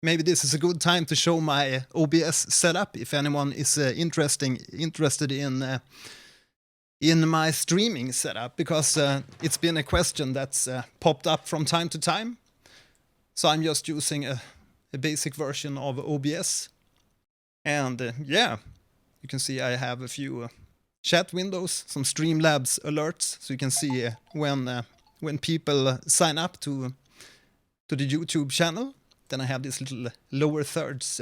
Maybe this is a good time to show my OBS setup if anyone is interested in my streaming setup, because it's been a question that's popped up from time to time. So I'm just using a basic version of OBS. And yeah, you can see I have a few chat windows, some Streamlabs alerts, so you can see when people sign up to the YouTube channel. Then I have this little lower thirds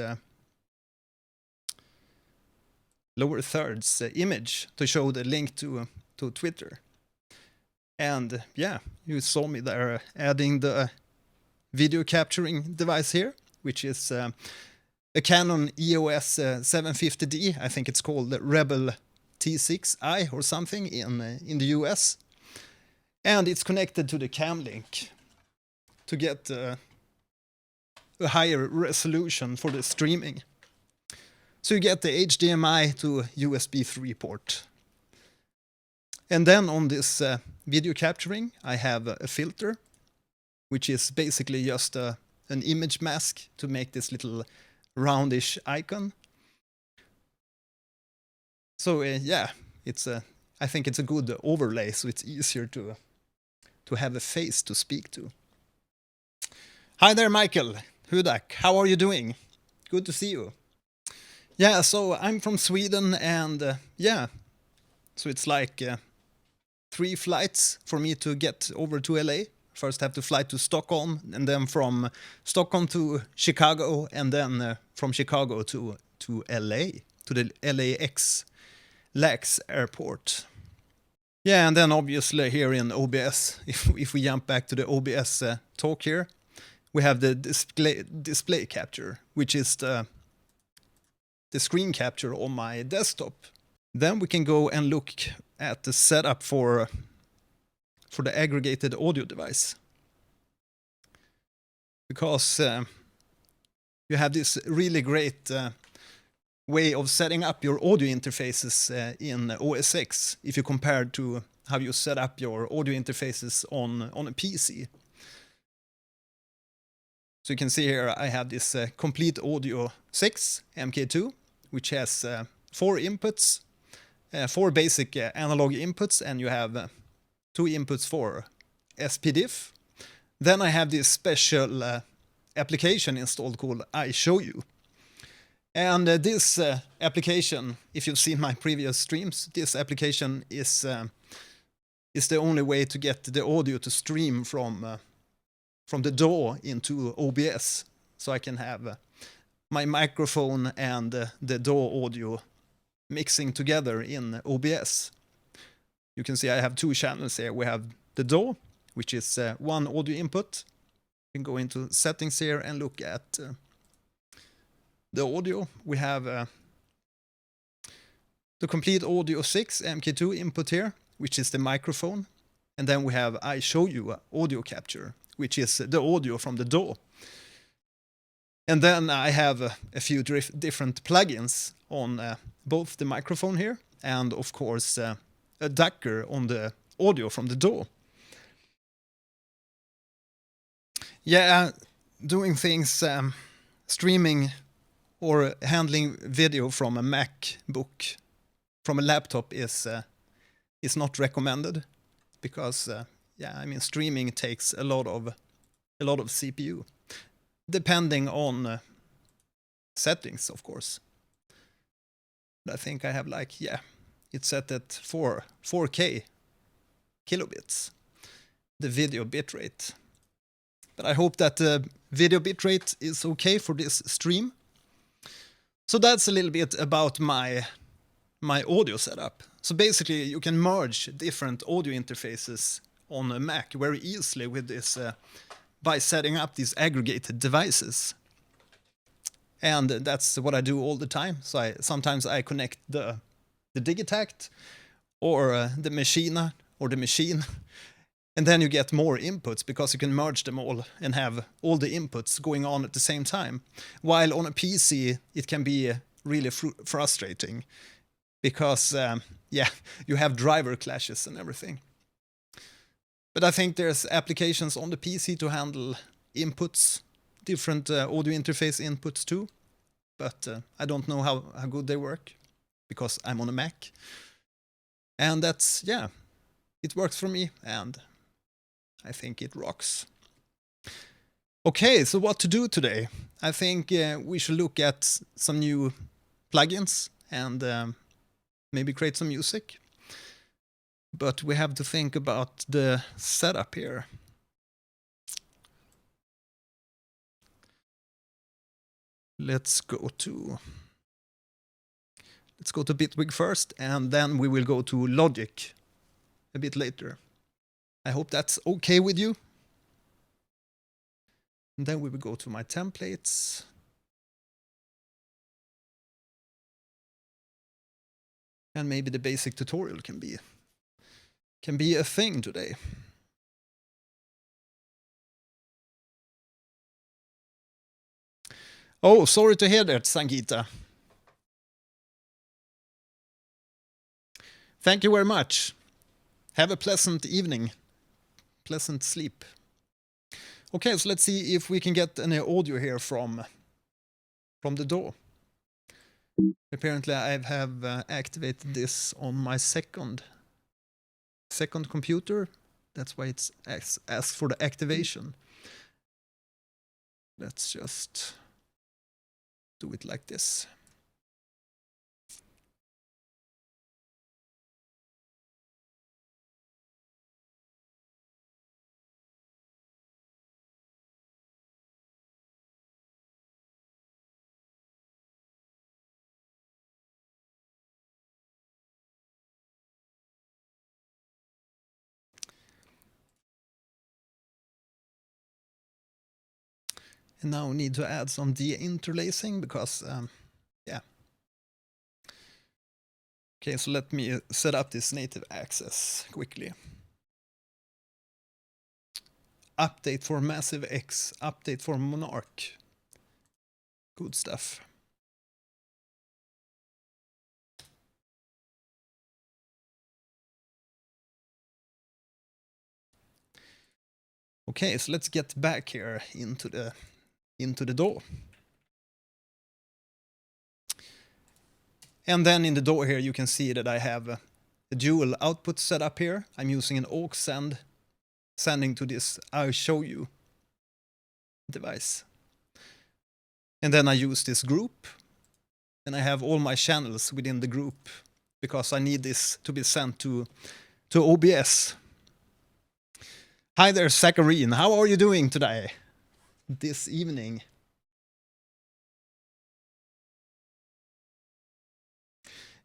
image to show the link to Twitter. And yeah, you saw me there adding the video capturing device here, which is a Canon EOS 750D. I think it's called the Rebel T6i or something in the US. And it's connected to the cam link to get a higher resolution for the streaming. So you get the HDMI to USB 3 port. And then on this video capturing, I have a filter, which is basically just an image mask to make this little roundish icon. So yeah, I think it's a good overlay, so it's easier to have a face to speak to. Hi there, Michael Hudak. How are you doing? Good to see you. Yeah, so I'm from Sweden, and yeah, so it's like 3 flights for me to get over to LA. First have to fly to Stockholm, and then from Stockholm to Chicago, and then from Chicago to LA, to the LAX airport. Yeah, and then obviously here in OBS, if we jump back to the OBS talk here, we have the display capture, which is the screen capture on my desktop. Then we can go and look at the setup for the aggregated audio device. Because you have this really great way of setting up your audio interfaces in OS X if you compare to how you set up your audio interfaces on a PC. So you can see here I have this Complete Audio 6 MK2, which has 4 inputs, 4 basic analog inputs, and you have 2 inputs for SPDIF. Then I have this special application installed called iShowU. And this application, if you've seen my previous streams, this application is the only way to get the audio to stream from the DAW into OBS. So I can have my microphone and the DAW audio mixing together in OBS. You can see I have 2 channels here. We have the DAW, which is one audio input. You can go into settings here and look at the audio. We have the complete audio 6 MK2 input here, which is the microphone. And then we have I show you audio capture, which is the audio from the DAW. And then I have a few different plugins on both the microphone here and of course a ducker on the audio from the DAW. Yeah, doing things, streaming or handling video from a MacBook, from a laptop is not recommended because yeah, I mean streaming takes a lot of CPU, depending on settings, of course. But I think I have like, yeah, it's set at 4K kilobits, the video bitrate. But I hope that the video bitrate is okay for this stream. So that's a little bit about my audio setup. So basically you can merge different audio interfaces on a Mac very easily with this by setting up these aggregated devices. And that's what I do all the time. So sometimes I connect the Digitact or the Machina or the machine. And then you get more inputs because you can merge them all and have all the inputs going on at the same time. While on a PC, it can be really frustrating because, yeah, you have driver clashes and everything. But I think there's applications on the PC to handle inputs, different audio interface inputs too. But I don't know how good they work because I'm on a Mac. And that's, yeah, it works for me and I think it rocks. Okay, so what to do today? I think we should look at some new plugins and maybe create some music. But we have to think about the setup here. Let's go to Bitwig first, and then we will go to Logic a bit later. I hope that's okay with you. And then we will go to my templates. And maybe the basic tutorial can be a thing today. Oh, sorry to hear that, Sangeeta. Thank you very much. Have a pleasant evening. Pleasant sleep. Okay, so let's see if we can get any audio here from the DAW. Apparently I have activated this on my second computer. That's why it's asked for the activation. Let's just do it like this. And now we need to add some deinterlacing because, yeah. Okay, so let me set up this native access quickly. Update for Massive X, update for Monarch. Good stuff. Okay, so let's get back here into the DAW. And then in the DAW here you can see that I have a dual output set up here. I'm using an aux sending to this I show you device. And then I use this group. And I have all my channels within the group because I need this to be sent to OBS. Hi there, Zacharine. How are you doing today? This evening?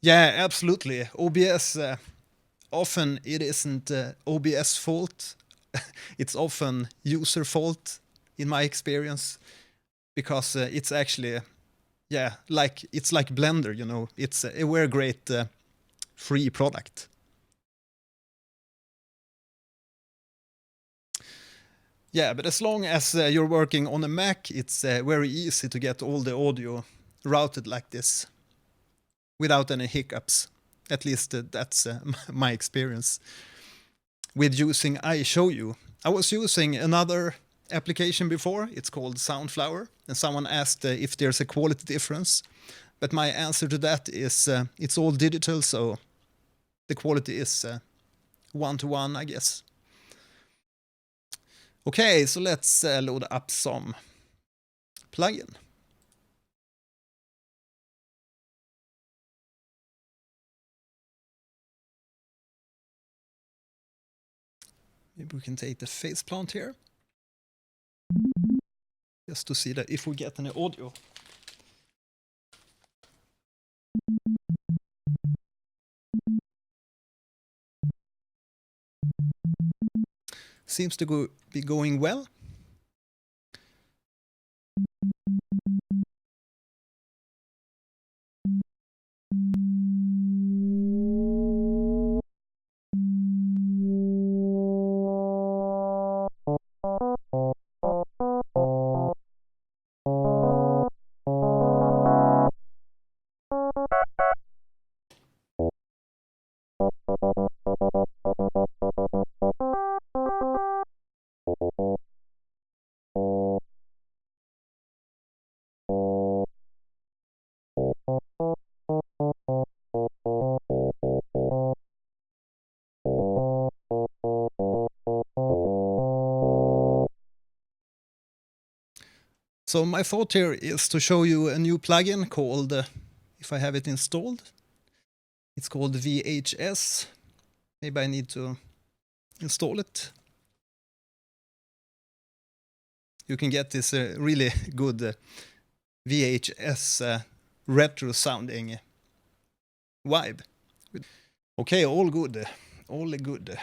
Yeah, absolutely. OBS, often it isn't OBS fault. it's often user fault in my experience, because it's actually, yeah, like it's like Blender, you know, it's a very great free product. Yeah, but as long as you're working on a Mac, it's very easy to get all the audio routed like this without any hiccups. At least that's my experience with using iShowU. I was using another application before. It's called Soundflower, and someone asked if there's a quality difference. But my answer to that is it's all digital, so the quality is 1-to-1, I guess. Okay, so let's load up some plugin. Maybe we can take the face plant here, just to see that if we get any audio. Seems to be going well. So my thought here is to show you a new plugin called, if I have it installed, it's called VHS. Maybe I need to install it. You can get this really good VHS retro sounding vibe. Okay, all good. All good.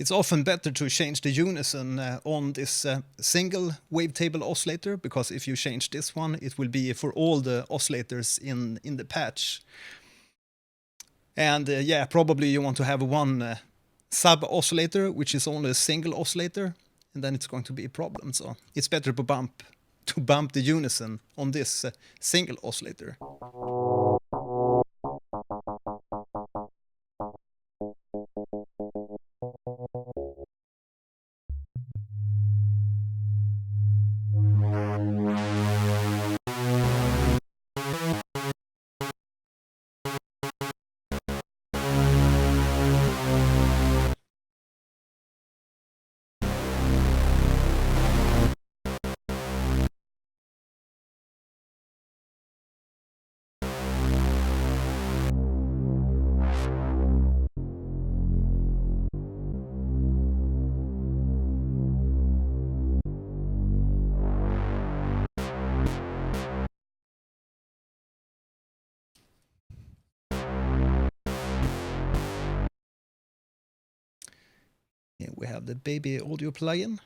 It's often better to change the unison on this single wavetable oscillator, because if you change this one, it will be for all the oscillators in the patch. And yeah, probably you want to have one sub oscillator, which is only a single oscillator, and then it's going to be a problem. So it's better to bump the unison on this single oscillator. Here we have the baby audio plugin.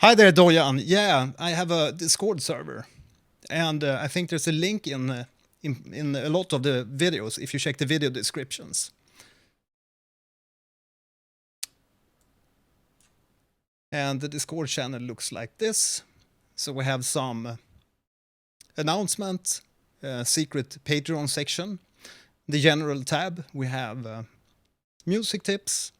Hi there, Dojan. Yeah, I have a Discord server, and I think there's a link in a lot of the videos if you check the video descriptions. And the Discord channel looks like this. So we have some announcement, secret Patreon section, the general tab. We have music tips,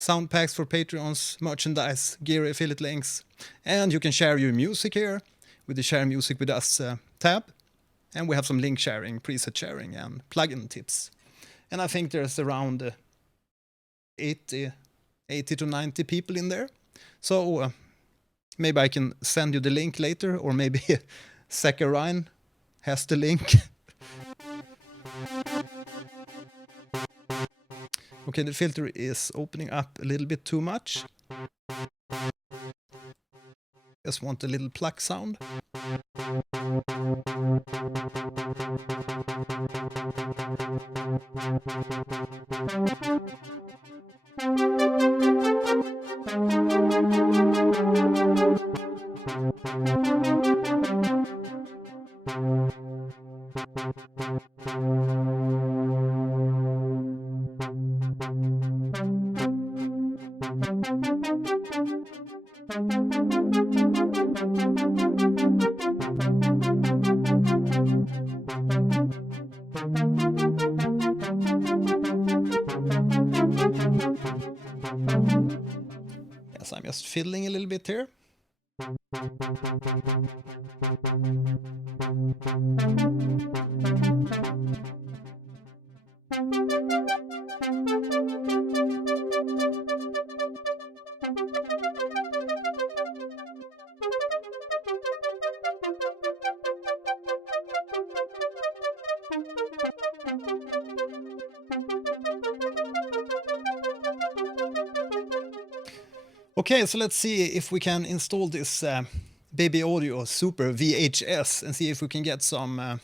sound packs for Patreons, merchandise, gear affiliate links, and you can share your music here with the Share Music With Us tab. And we have some link sharing, preset sharing, and plugin tips. And I think there's around 80 to 90 people in there. So maybe I can send you the link later, or maybe Zachariah has the link. Okay, the filter is opening up a little bit too much. Just want a little pluck sound. Yes, I'm just fiddling a little bit here. Okay, so let's see if we can install this Baby Audio Super VHS and see if we can get some,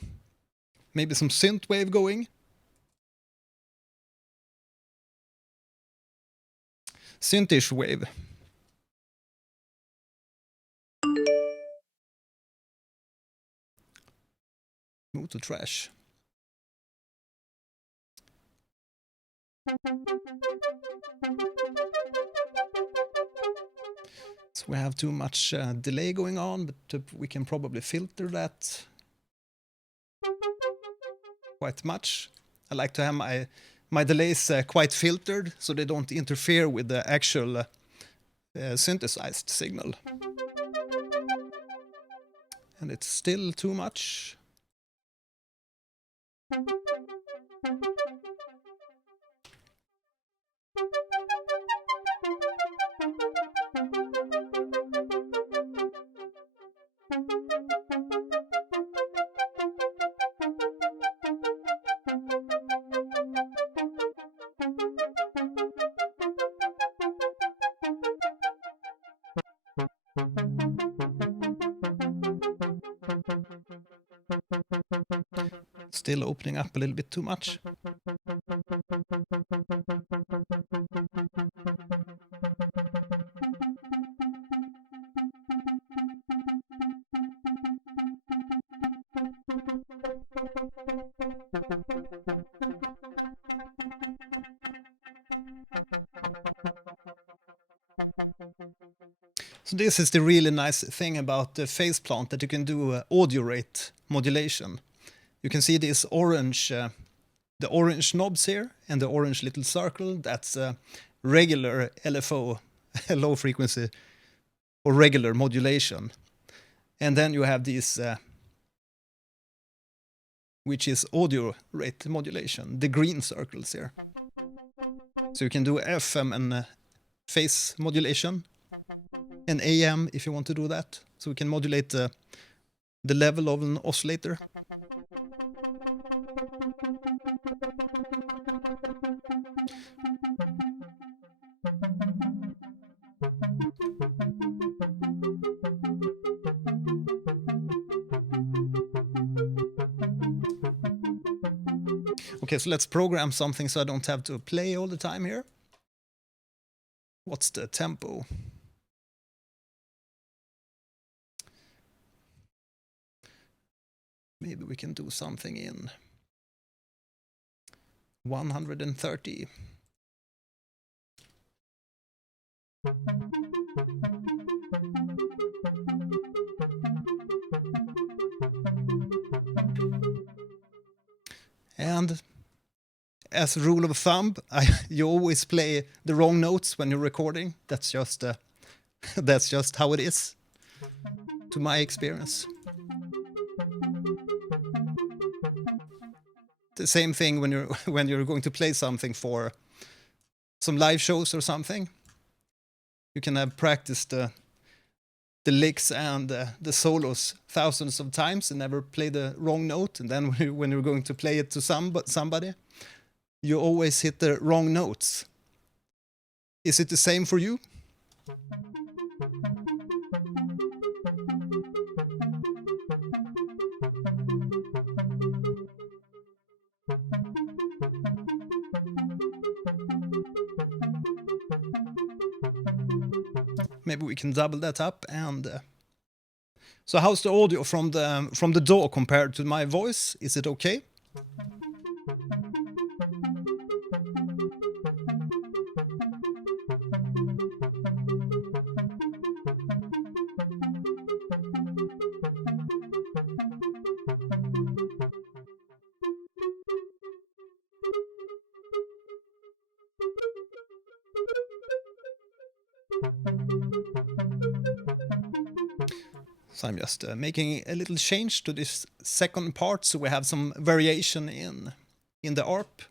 maybe some synth wave going. Synthish wave. Move to trash. So we have too much delay going on, but we can probably filter that quite much. I like to have my delays quite filtered so they don't interfere with the actual synthesized signal. And it's still too much. Still opening up a little bit too much. So this is the really nice thing about the phase plant, that you can do audio rate modulation. You can see this orange, the orange knobs here, and the orange little circle. That's regular LFO, low frequency, or regular modulation. And then you have this, which is audio rate modulation, the green circles here. So you can do FM and phase modulation, and AM if you want to do that. So we can modulate the level of an oscillator. Okay, so let's program something so I don't have to play all the time here. What's the tempo? Maybe we can do something in 130. And as a rule of thumb, you always play the wrong notes when you're recording. That's just that's just how it is, to my experience. The same thing when you're when you're going to play something for some live shows or something. You can have practiced the licks and the solos thousands of times and never play the wrong note, and then when you're going to play it to somebody, you always hit the wrong notes. Is it the same for you? Maybe we can double that up. And so how's the audio from the DAW compared to my voice? Is it okay? So I'm just making a little change to this second part so we have some variation in the ARP.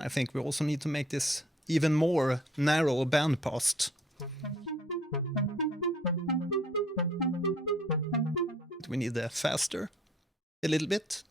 I think we also need to make this even more narrow bandpassed. We need the faster a little bit.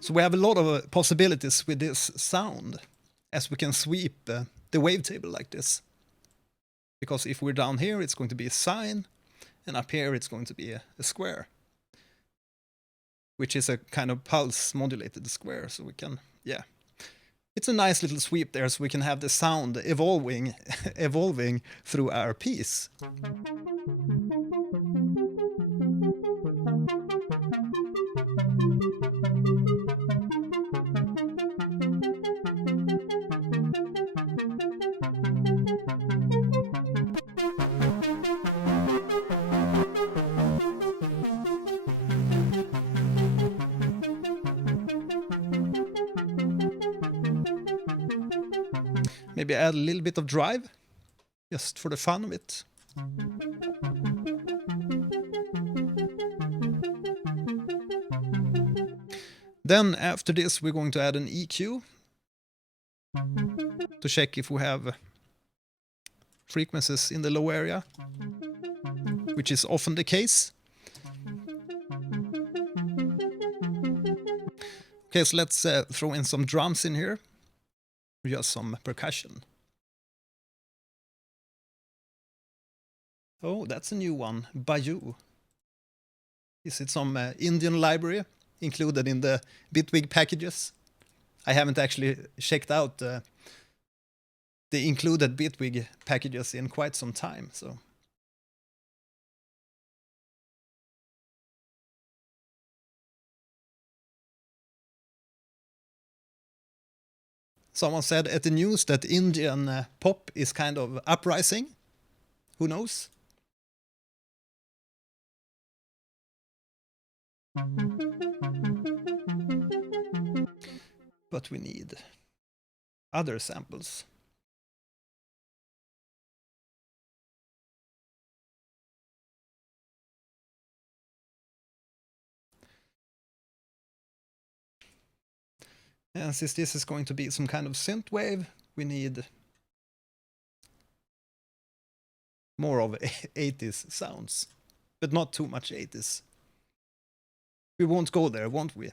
So we have a lot of possibilities with this sound, as we can sweep the wavetable like this. Because if we're down here, it's going to be a sine, and up here it's going to be a square, which is a kind of pulse modulated square. So we can, yeah, it's a nice little sweep there, so we can have the sound evolving through our piece. Maybe add a little bit of drive, just for the fun of it. Then after this, we're going to add an EQ to check if we have frequencies in the low area, which is often the case. Okay, so let's throw in some drums in here. Just some percussion. Oh, that's a new one. Bayou. Is it some Indian library included in the Bitwig packages? I haven't actually checked out the included Bitwig packages in quite some time, so. Someone said at the news that Indian pop is kind of uprising. Who knows? But we need other samples. And since this is going to be some kind of synthwave, we need more of 80s sounds, but not too much 80s. We won't go there, won't we?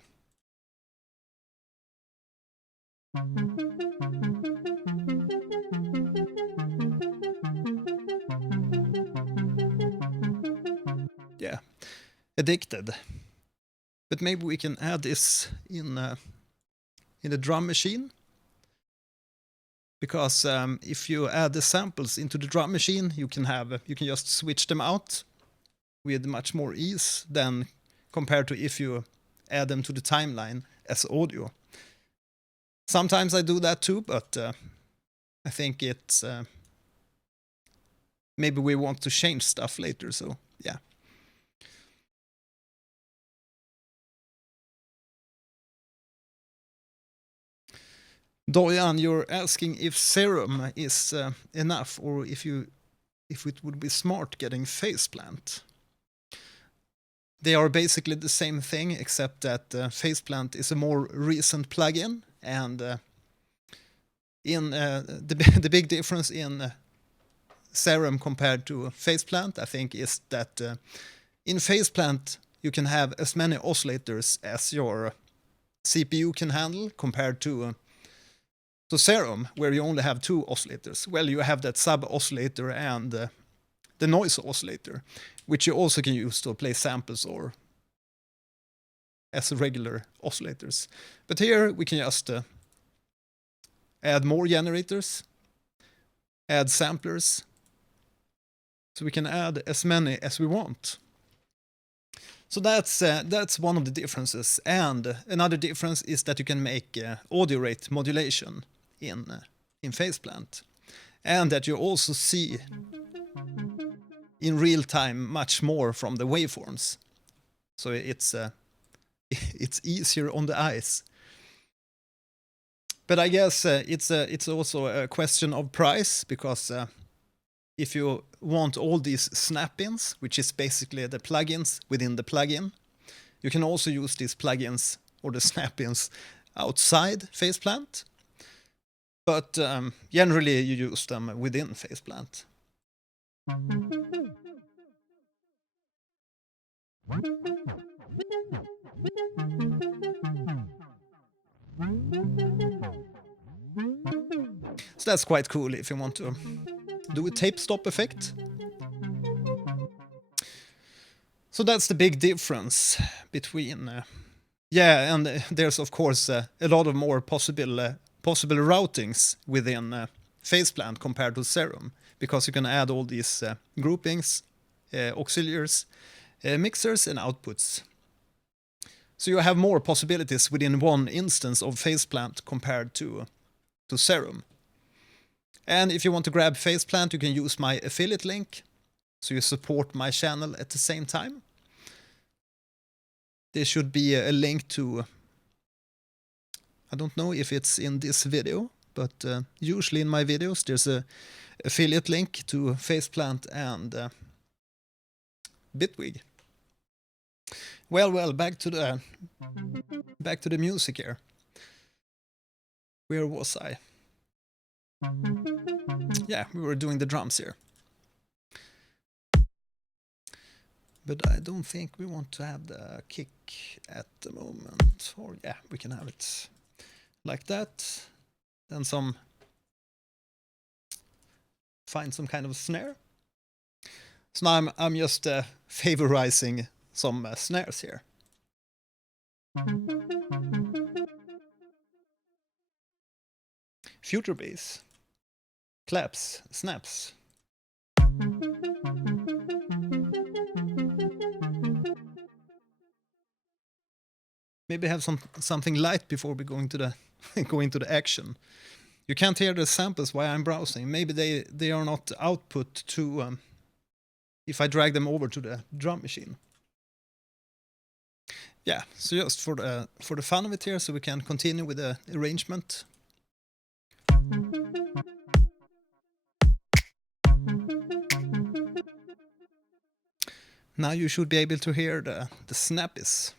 Yeah, addicted. But maybe we can add this in the drum machine. Because if you add the samples into the drum machine, you can just switch them out with much more ease than compared to if you add them to the timeline as audio. Sometimes I do that too, but I think it's maybe we want to change stuff later, so yeah. Dojan, you're asking if Serum is enough, or if it would be smart getting Faceplant. They are basically the same thing, except that Faceplant is a more recent plugin, and the big difference in Serum compared to Faceplant, I think, is that in Faceplant you can have as many oscillators as your CPU can handle, compared to Serum, where you only have 2 oscillators. Well, you have that sub oscillator and the noise oscillator, which you also can use to play samples or as regular oscillators. But here we can just add more generators, add samplers, so we can add as many as we want. So that's one of the differences. And another difference is that you can make audio rate modulation in Faceplant, and that you also see in real time much more from the waveforms. So it's easier on the eyes. But I guess it's also a question of price, because if you want all these snap-ins, which is basically the plugins within the plugin, you can also use these plugins or the snap-ins outside Faceplant. But generally you use them within Faceplant. So that's quite cool if you want to do a tape stop effect. So that's the big difference between... yeah, and there's of course a lot of more possible routings within Faceplant compared to Serum, because you can add all these groupings, auxiliaries, mixers and outputs. So you have more possibilities within one instance of Faceplant compared to Serum. And if you want to grab Faceplant, you can use my affiliate link, so you support my channel at the same time. There should be a link to... I don't know if it's in this video, but usually in my videos there's a affiliate link to Faceplant and Bitwig. Well, back to the music here. Where was I? Yeah, we were doing the drums here. But I don't think we want to have the kick at the moment. Or yeah, we can have it like that. Then find some kind of snare. So now I'm just favorizing some snares here. Future bass, claps, snaps. Maybe have something light before we go into the action. You can't hear the samples while I'm browsing. Maybe they are not output to if I drag them over to the drum machine. Yeah, so just for the fun of it here, so we can continue with the arrangement. Now you should be able to hear the snappies.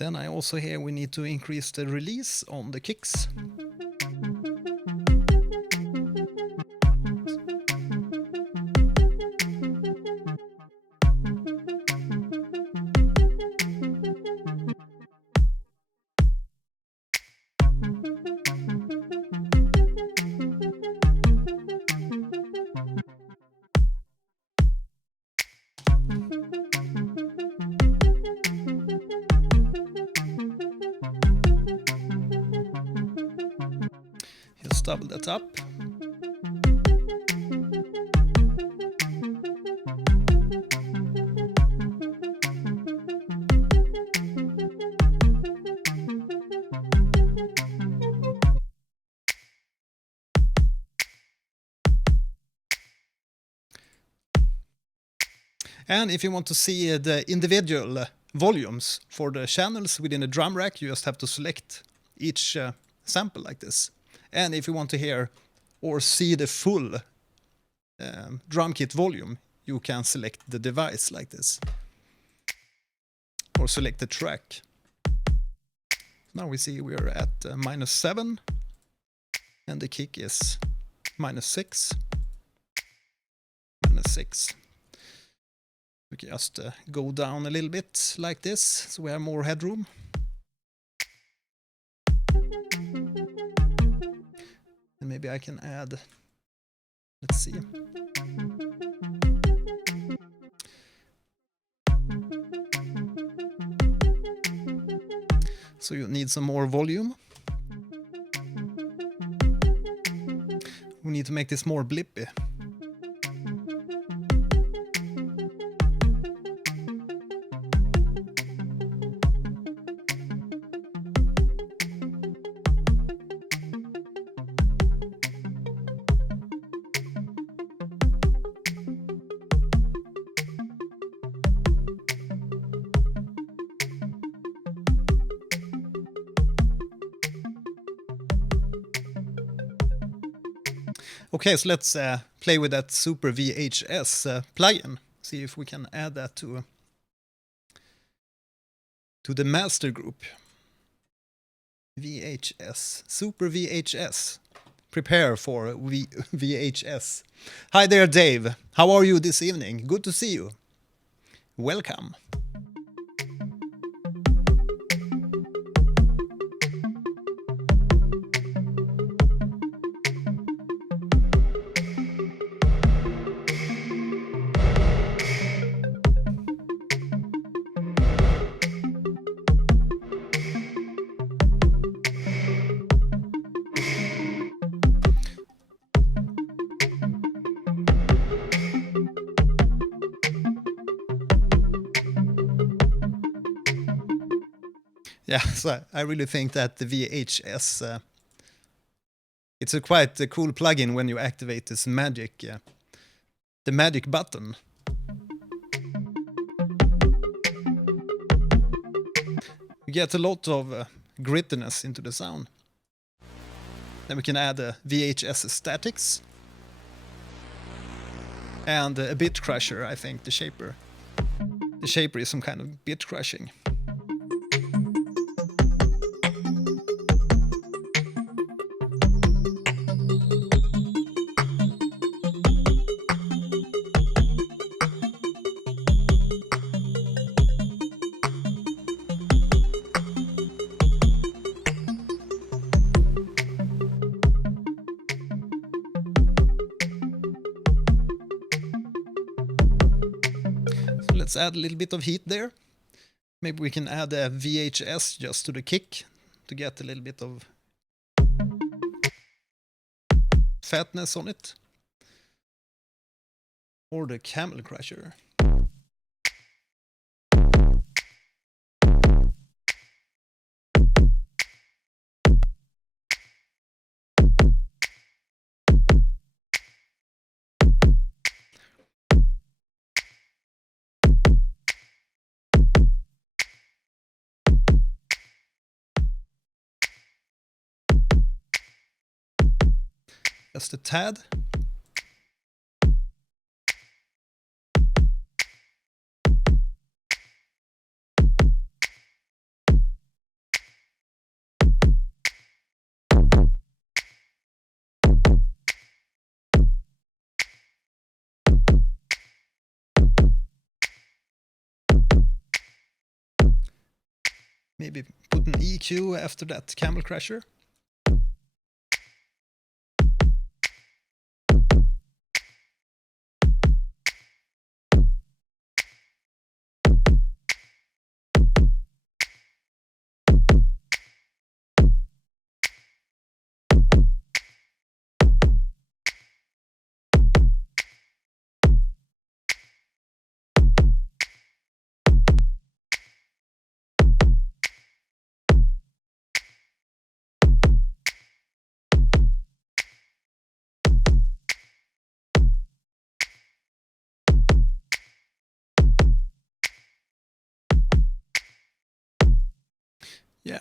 Then I also hear we need to increase the release on the kicks. Just double that up. And if you want to see the individual volumes for the channels within the drum rack, you just have to select each sample like this. And if you want to hear or see the full drum kit volume, you can select the device like this. Or select the track. Now we see we are at -7. And the kick is -6. -6. We can just go down a little bit like this, so we have more headroom. And maybe I can add, let's see. So you need some more volume. We need to make this more blippy. Okay, so let's play with that Super VHS plugin. See if we can add that to the master group. VHS, Super VHS. Prepare for VHS. Hi there, Dave. How are you this evening? Good to see you. Welcome. Yeah, so I really think that the VHS, it's a quite cool plugin when you activate this magic, the magic button. You get a lot of grittiness into the sound. Then we can add VHS statics. And a bit crusher, I think, the shaper. The shaper is some kind of bit crushing. Let's add a little bit of heat there. Maybe we can add a VHS just to the kick to get a little bit of fatness on it. Or the camel crusher. Just a tad. Maybe put an EQ after that camel crasher. Yeah.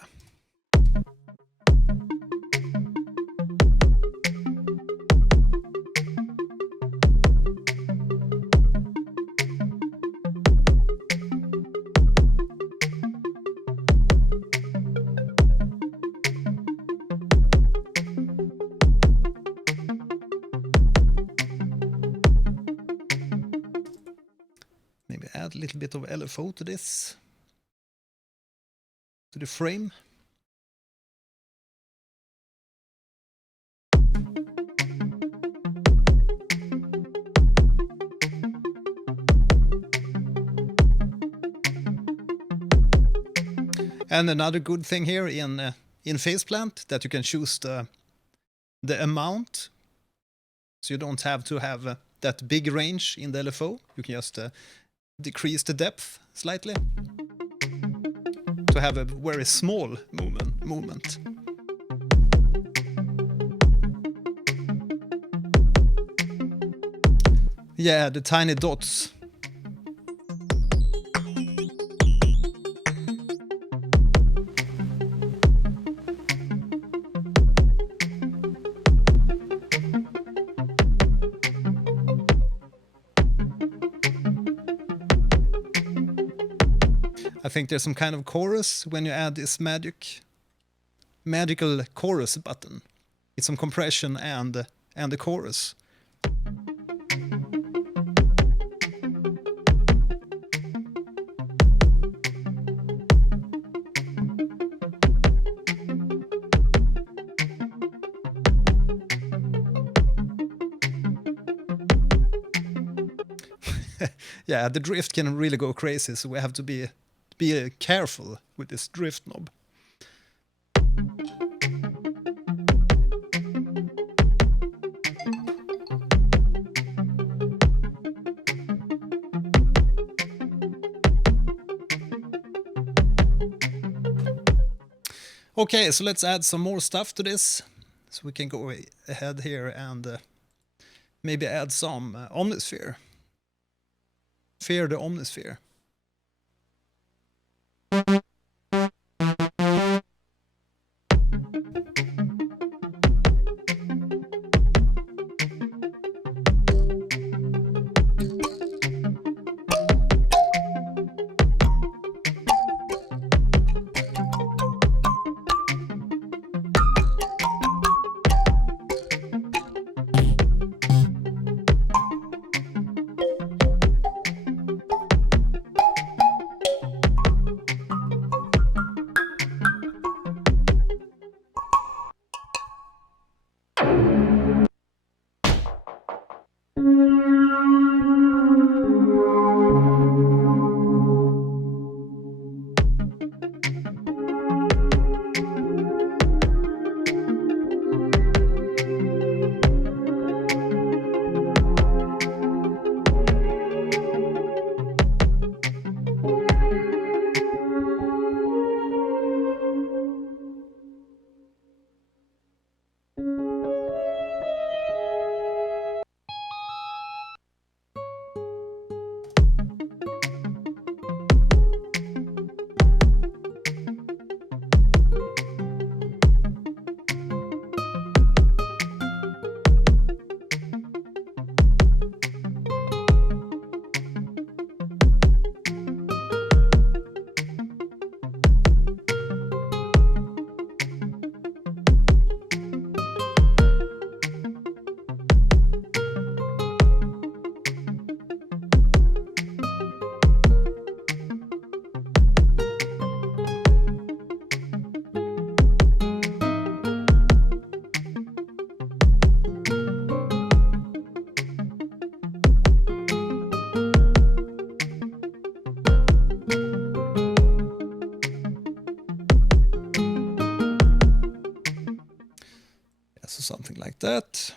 Maybe add a little bit of LFO to this, to the frame. And another good thing here in Faceplant, that you can choose the amount, so you don't have to have that big range in the LFO. You can just decrease the depth slightly to have a very small movement. Yeah, the tiny dots. I think there's some kind of chorus when you add this magical chorus button. It's some compression and the chorus. Yeah, the drift can really go crazy, so we have to be careful with this drift knob. Okay, so let's add some more stuff to this, so we can go ahead here and maybe add some omnisphere. Fear the omnisphere. like that.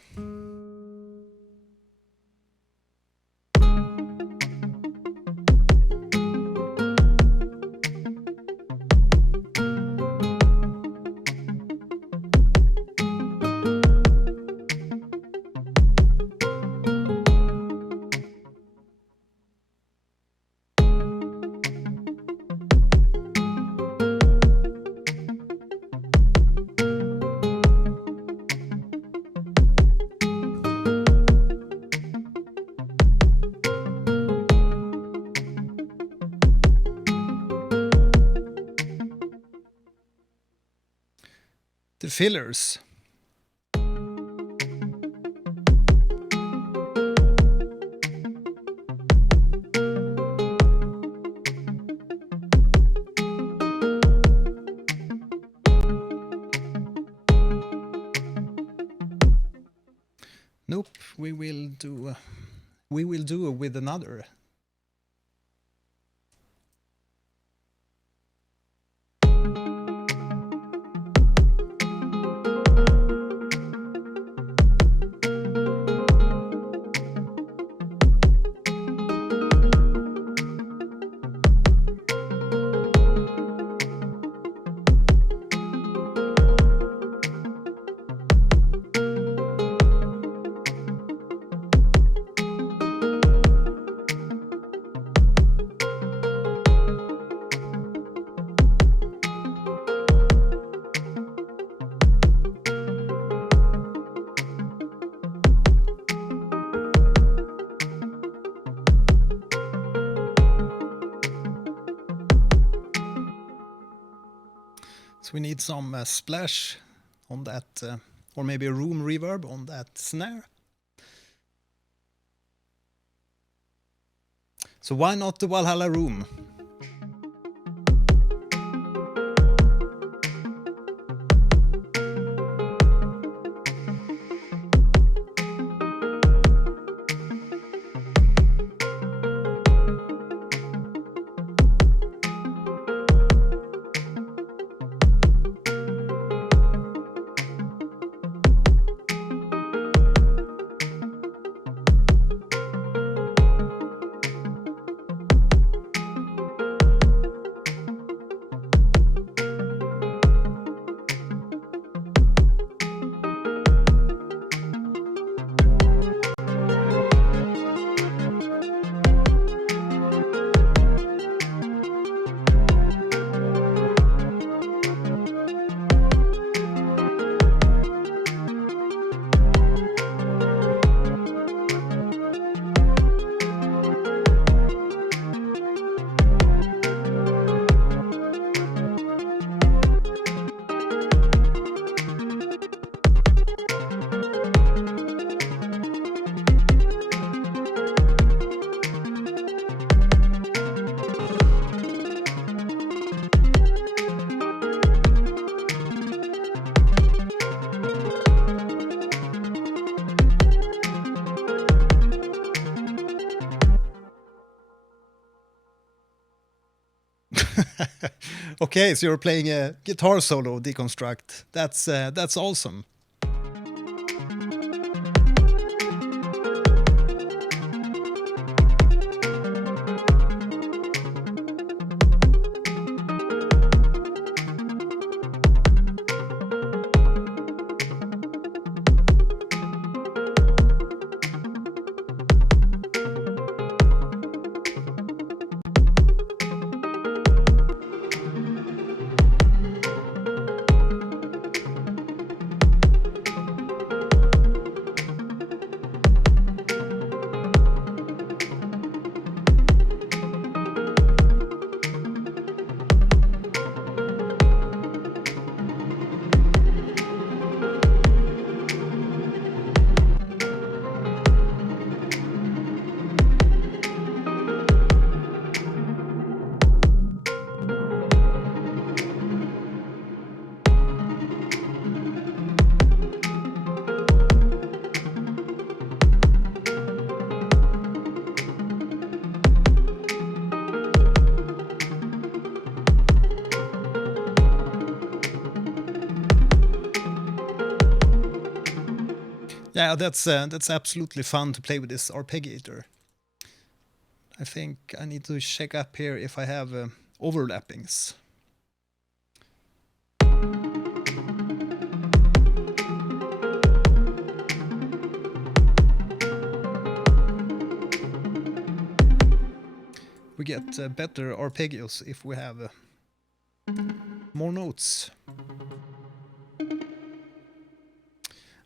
The fillers. Nope, we will do with another. So we need some splash on that, or maybe a room reverb on that snare. So why not the Valhalla room? Okay, so you're playing a guitar solo deconstruct. That's awesome. Yeah, that's absolutely fun to play with this arpeggiator. I think I need to check up here if I have overlappings. We get better arpeggios if we have more notes.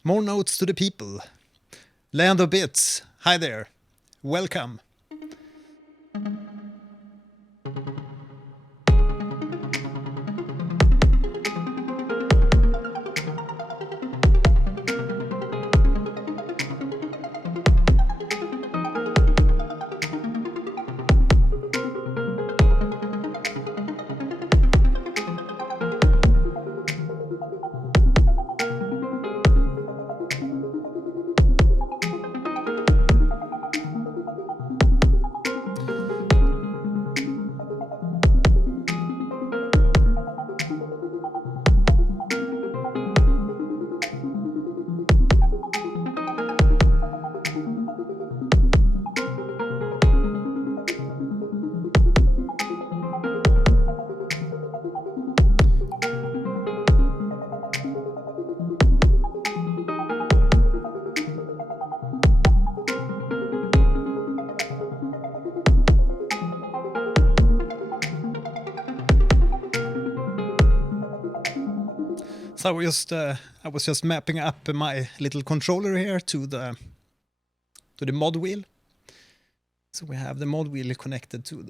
More notes to the people. Land of Bits, hi there. Welcome. So I was just mapping up my little controller here to the mod wheel. So we have the mod wheel connected to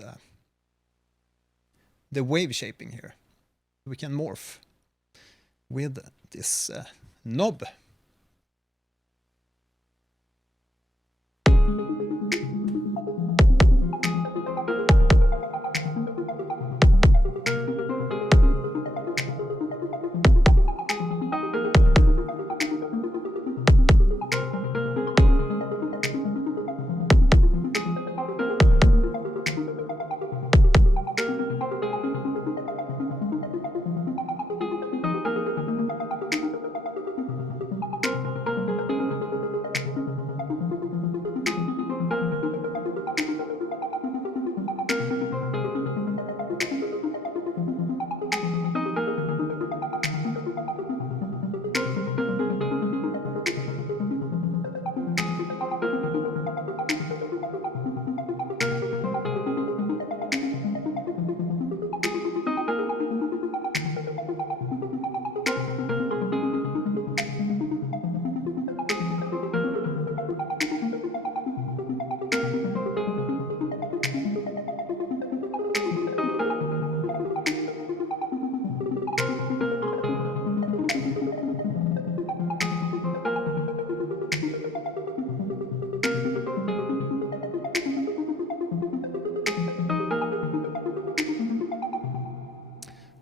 the wave shaping here. We can morph with this knob.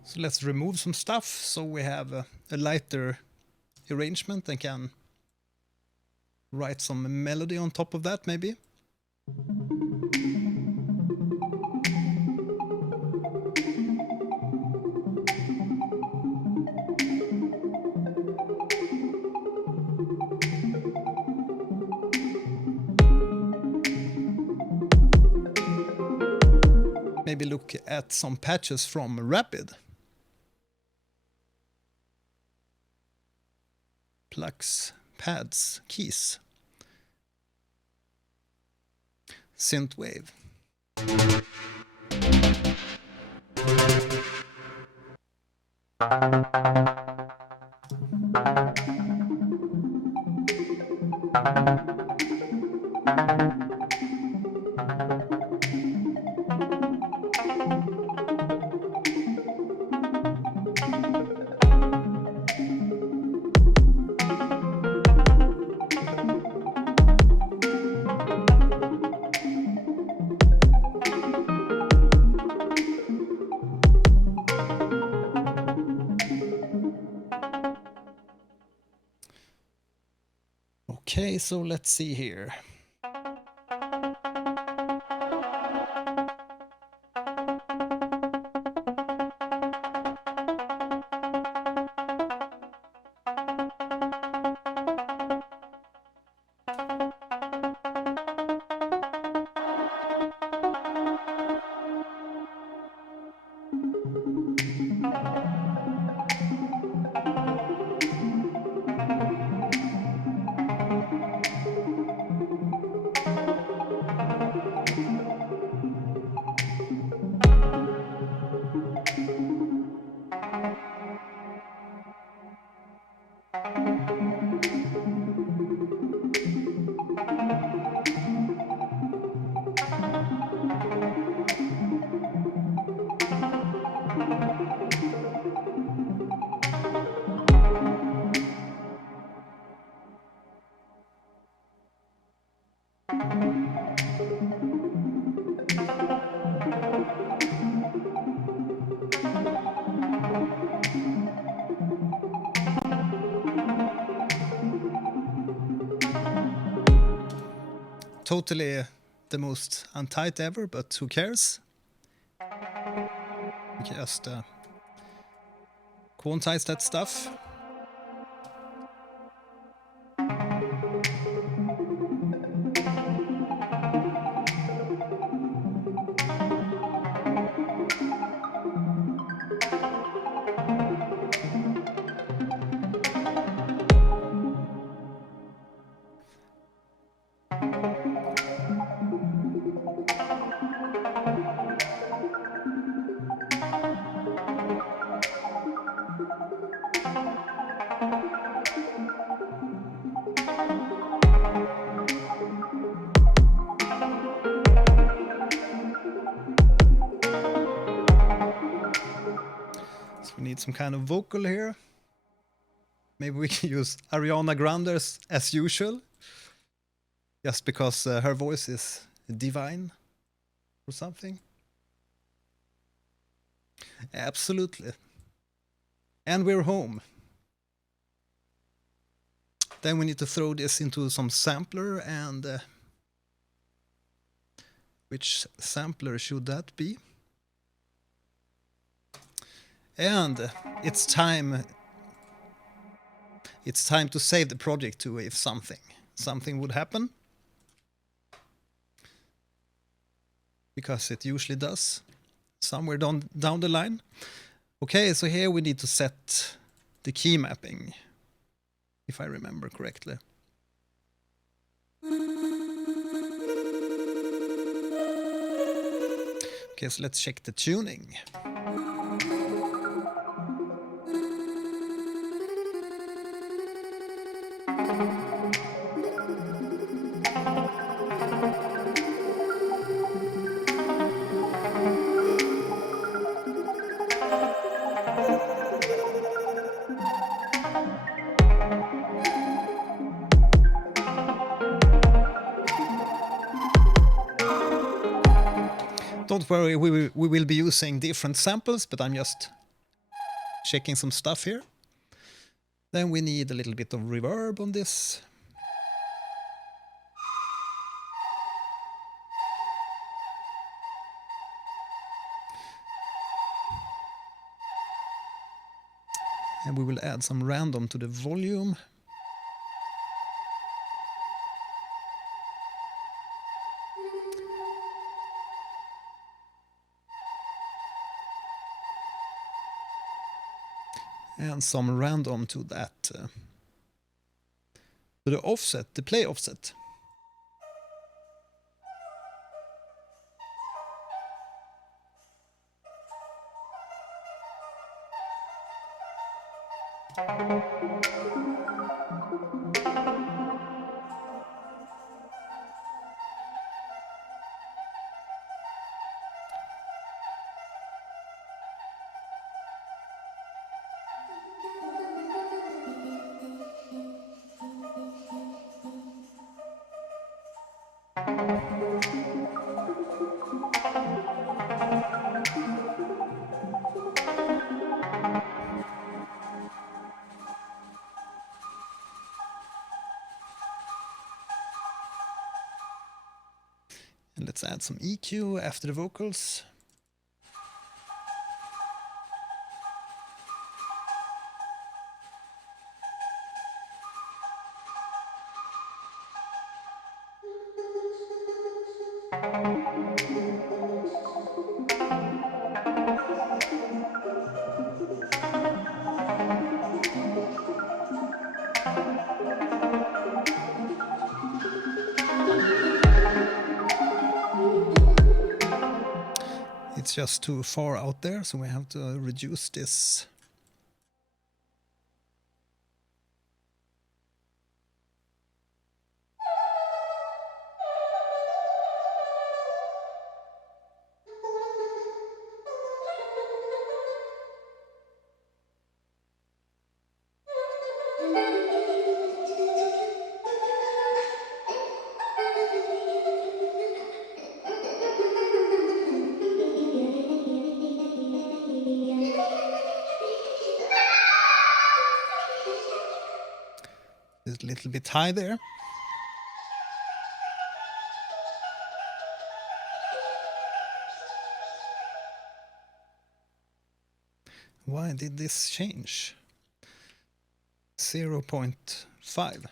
So let's remove some stuff so we have a lighter arrangement and can write some melody on top of that maybe. Maybe look at some patches from Rapid. Plugs, pads, keys. Synthwave. Okay, so let's see here. Totally the most untight ever, but who cares? We can just quantize that stuff. We need some kind of vocal here. Maybe we can use Ariana Grande as usual, just because her voice is divine or something. Absolutely. And we're home. Then we need to throw this into some sampler, and which sampler should that be? And it's time to save the project too if something would happen. Because it usually does, somewhere down the line. Okay, so here we need to set the key mapping, if I remember correctly. Okay, so let's check the tuning. Don't worry, we will be using different samples, but I'm just checking some stuff here. Then we need a little bit of reverb on this. And we will add some random to the volume. And some random to that, to the offset, the play offset. And let's add some EQ after the vocals. just too far out there, so we have to reduce this. It's a little bit high there. Why did this change? 0.5.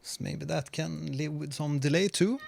So maybe that can live with some delay too.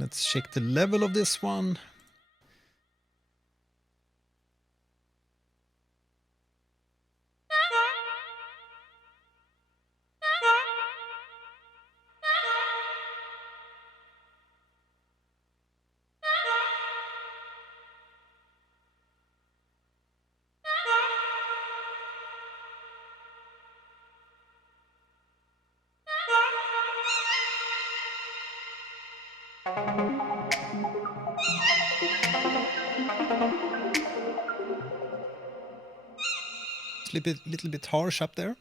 Let's check the level of this one. It's a little bit harsh up there.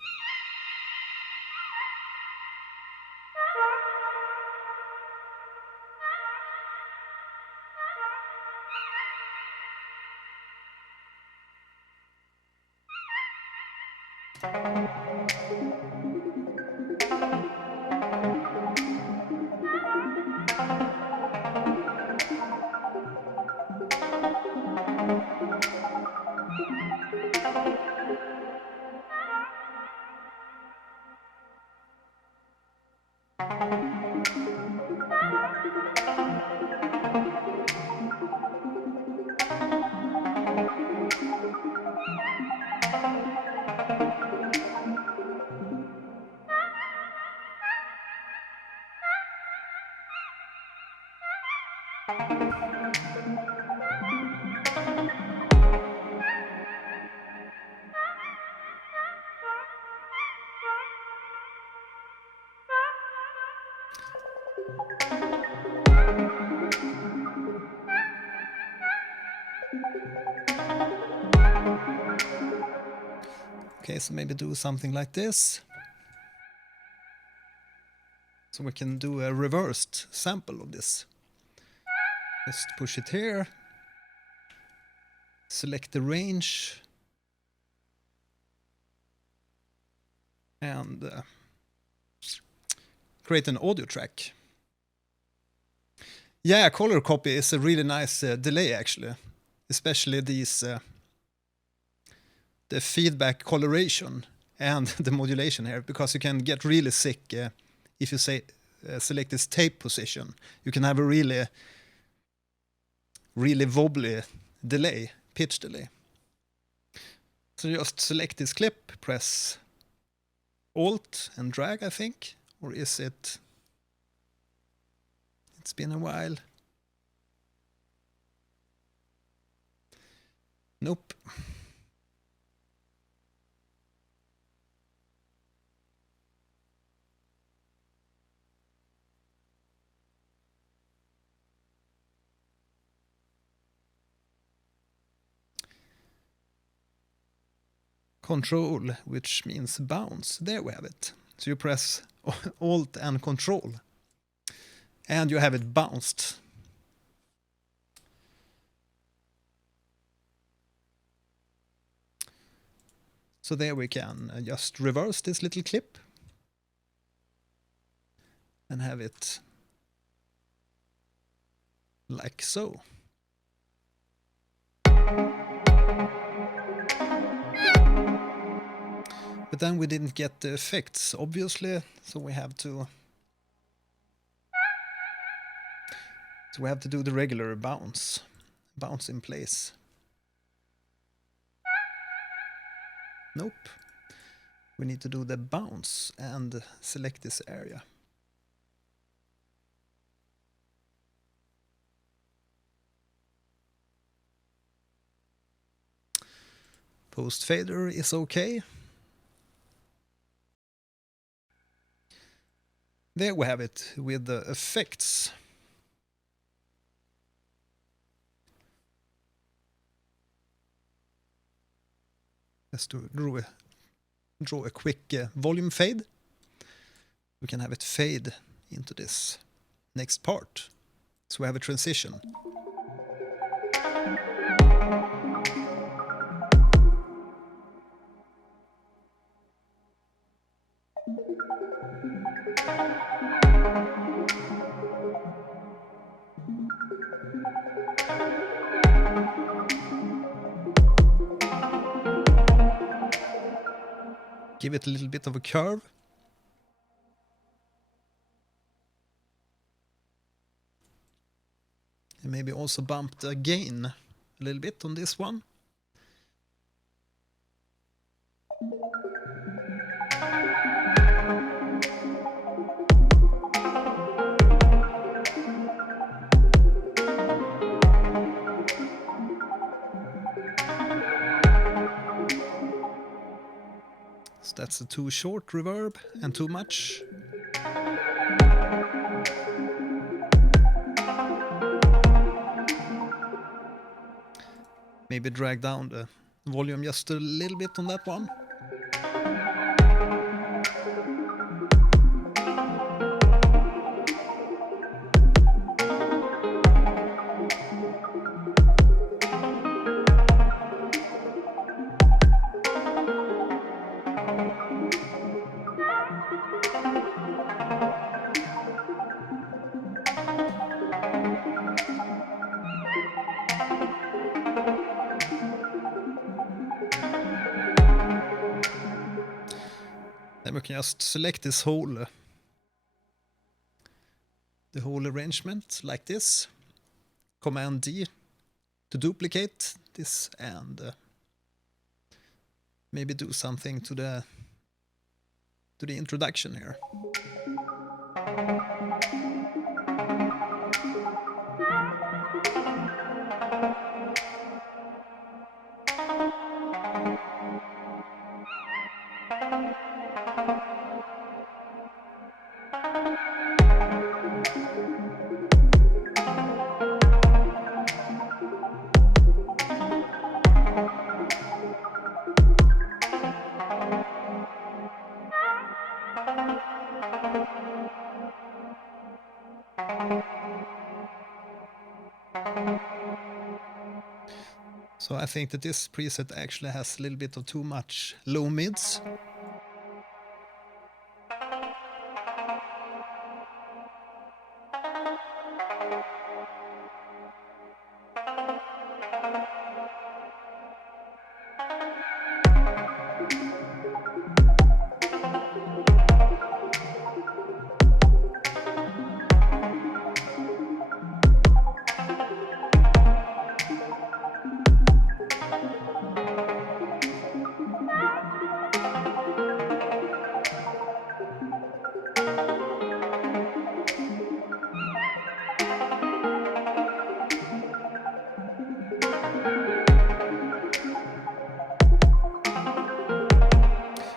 Okay, so maybe do something like this. So we can do a reversed sample of this. Just push it here. Select the range. And create an audio track. Yeah, color copy is a really nice delay actually. Especially these the feedback coloration and the modulation here, because you can get really sick if you say select this tape position. You can have a really wobbly delay, pitch delay. So just select this clip, press Alt and drag, I think, or is it? It's been a while. Nope. Control, which means bounce. There we have it. So you press Alt and Control, and you have it bounced. So there we can just reverse this little clip and have it like so. But then we didn't get the effects, obviously, so we have to do the regular bounce in place. Nope. We need to do the bounce and select this area. Post fader is okay. There we have it with the effects. Just to draw a quick volume fade. We can have it fade into this next part. So we have a transition. Give it a little bit of a curve. And maybe also bump the gain a little bit on this one. So that's a too short reverb and too much. Maybe drag down the volume just a little bit on that one. Then we can just select this whole the whole arrangement like this. Command D to duplicate this and maybe do something to the introduction here. So I think that this preset actually has a little bit of too much low mids.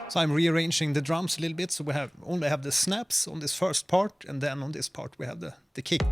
So I'm rearranging the drums a little bit, so we only have the snaps on this first part, and then on this part we have the kick.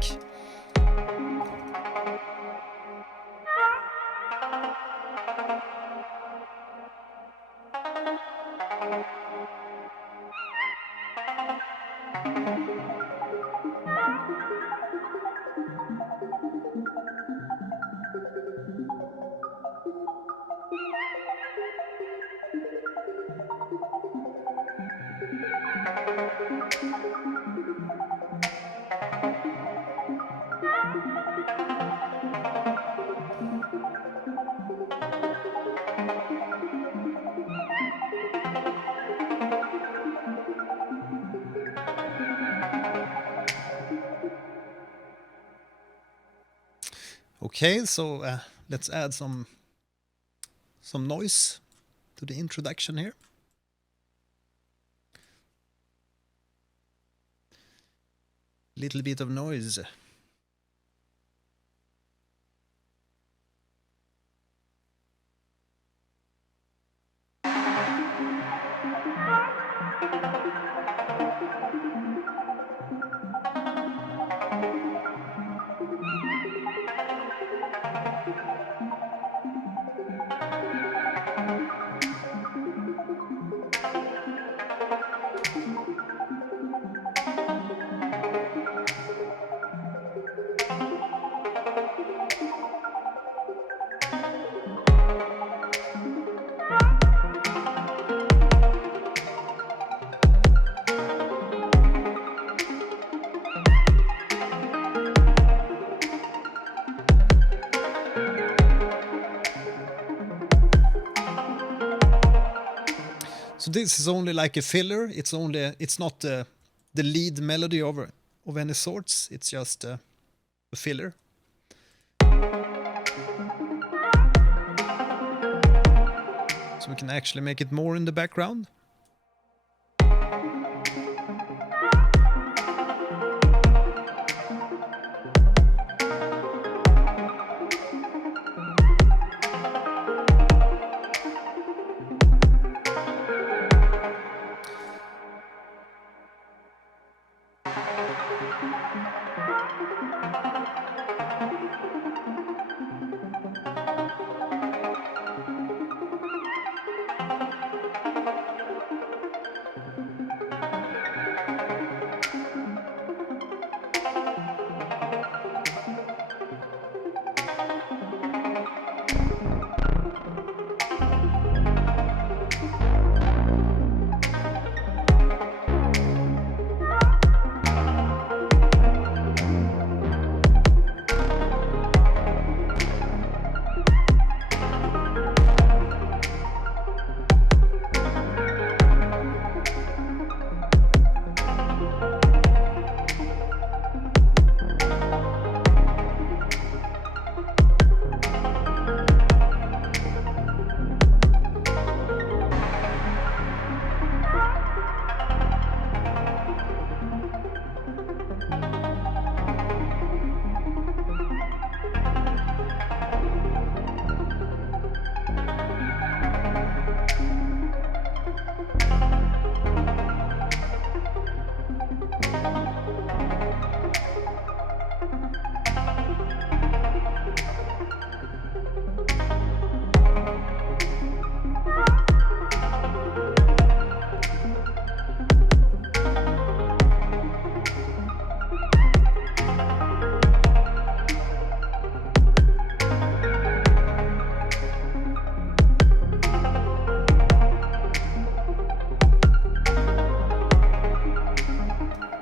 Okay, so let's add some noise to the introduction here. Little bit of noise. So this is only like a filler. It's not the lead melody of any sorts. It's just a filler. So we can actually make it more in the background.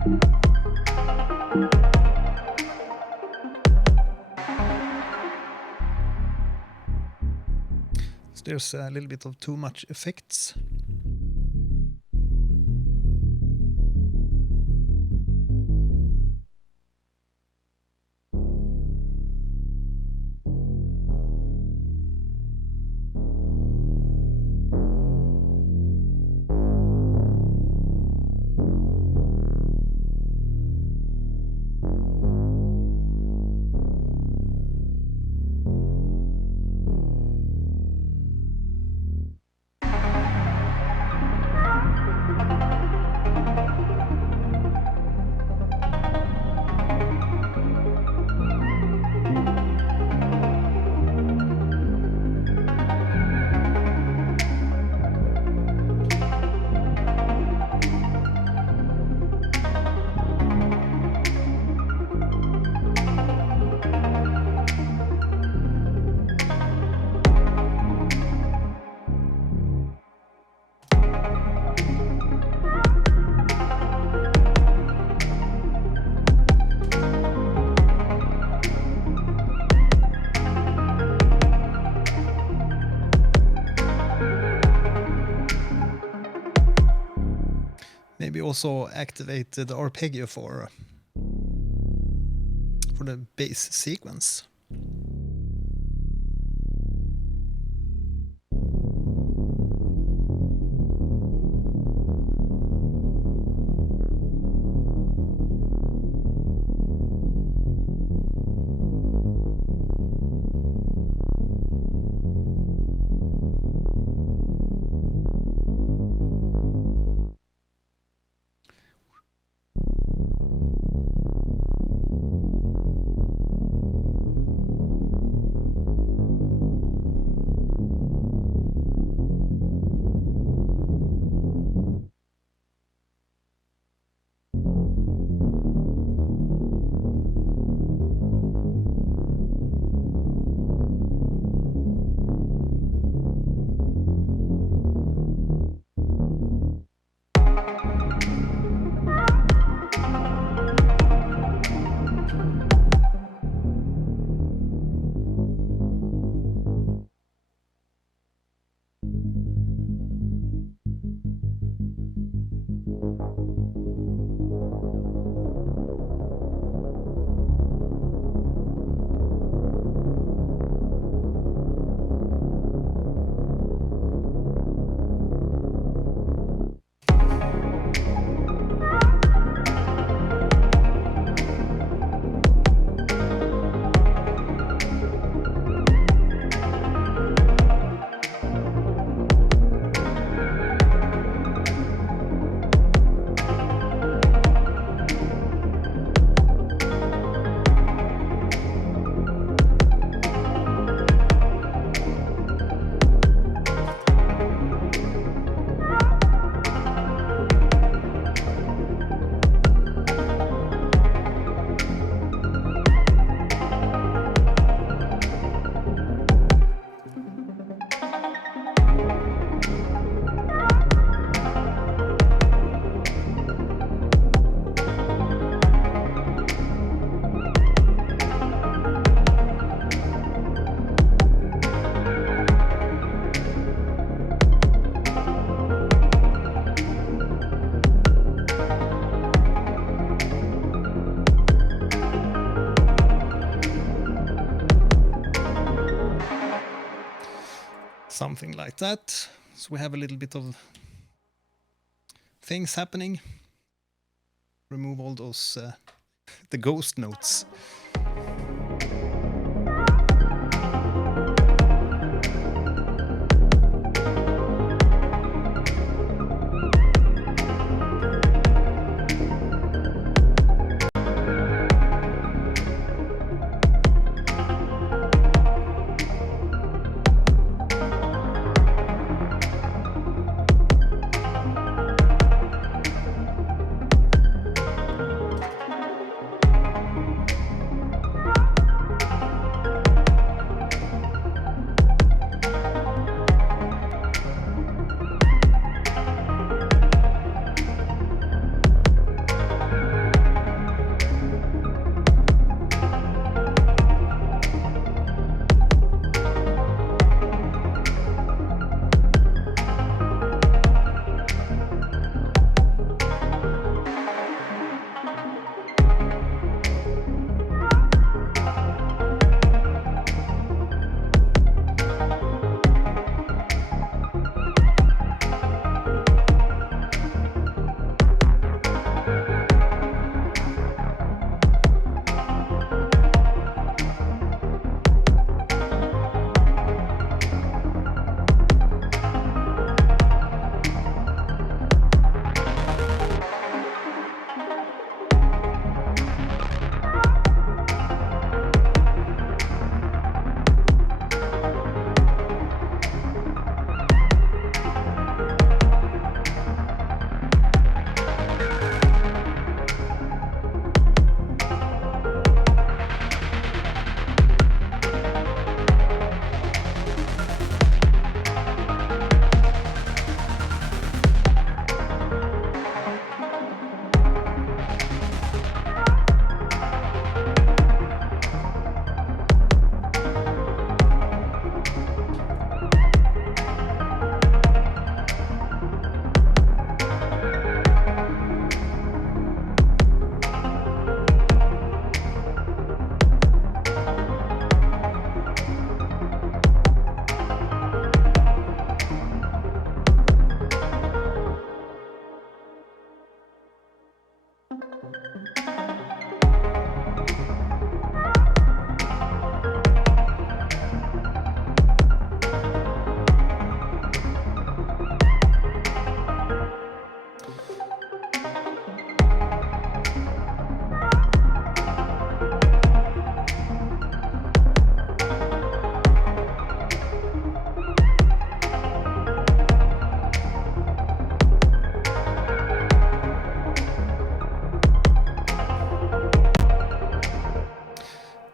So there's a little bit of too much effects. Maybe also activate the arpeggio for the bass sequence. Something like that. So we have a little bit of things happening. Remove all those the ghost notes.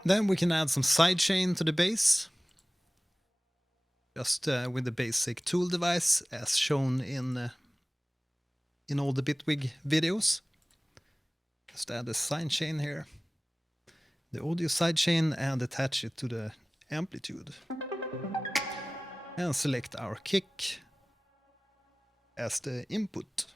Then we can add some sidechain to the bass, just with the basic tool device as shown in all the Bitwig videos. Just add the sidechain here, the audio sidechain, and attach it to the amplitude. And select our kick as the input.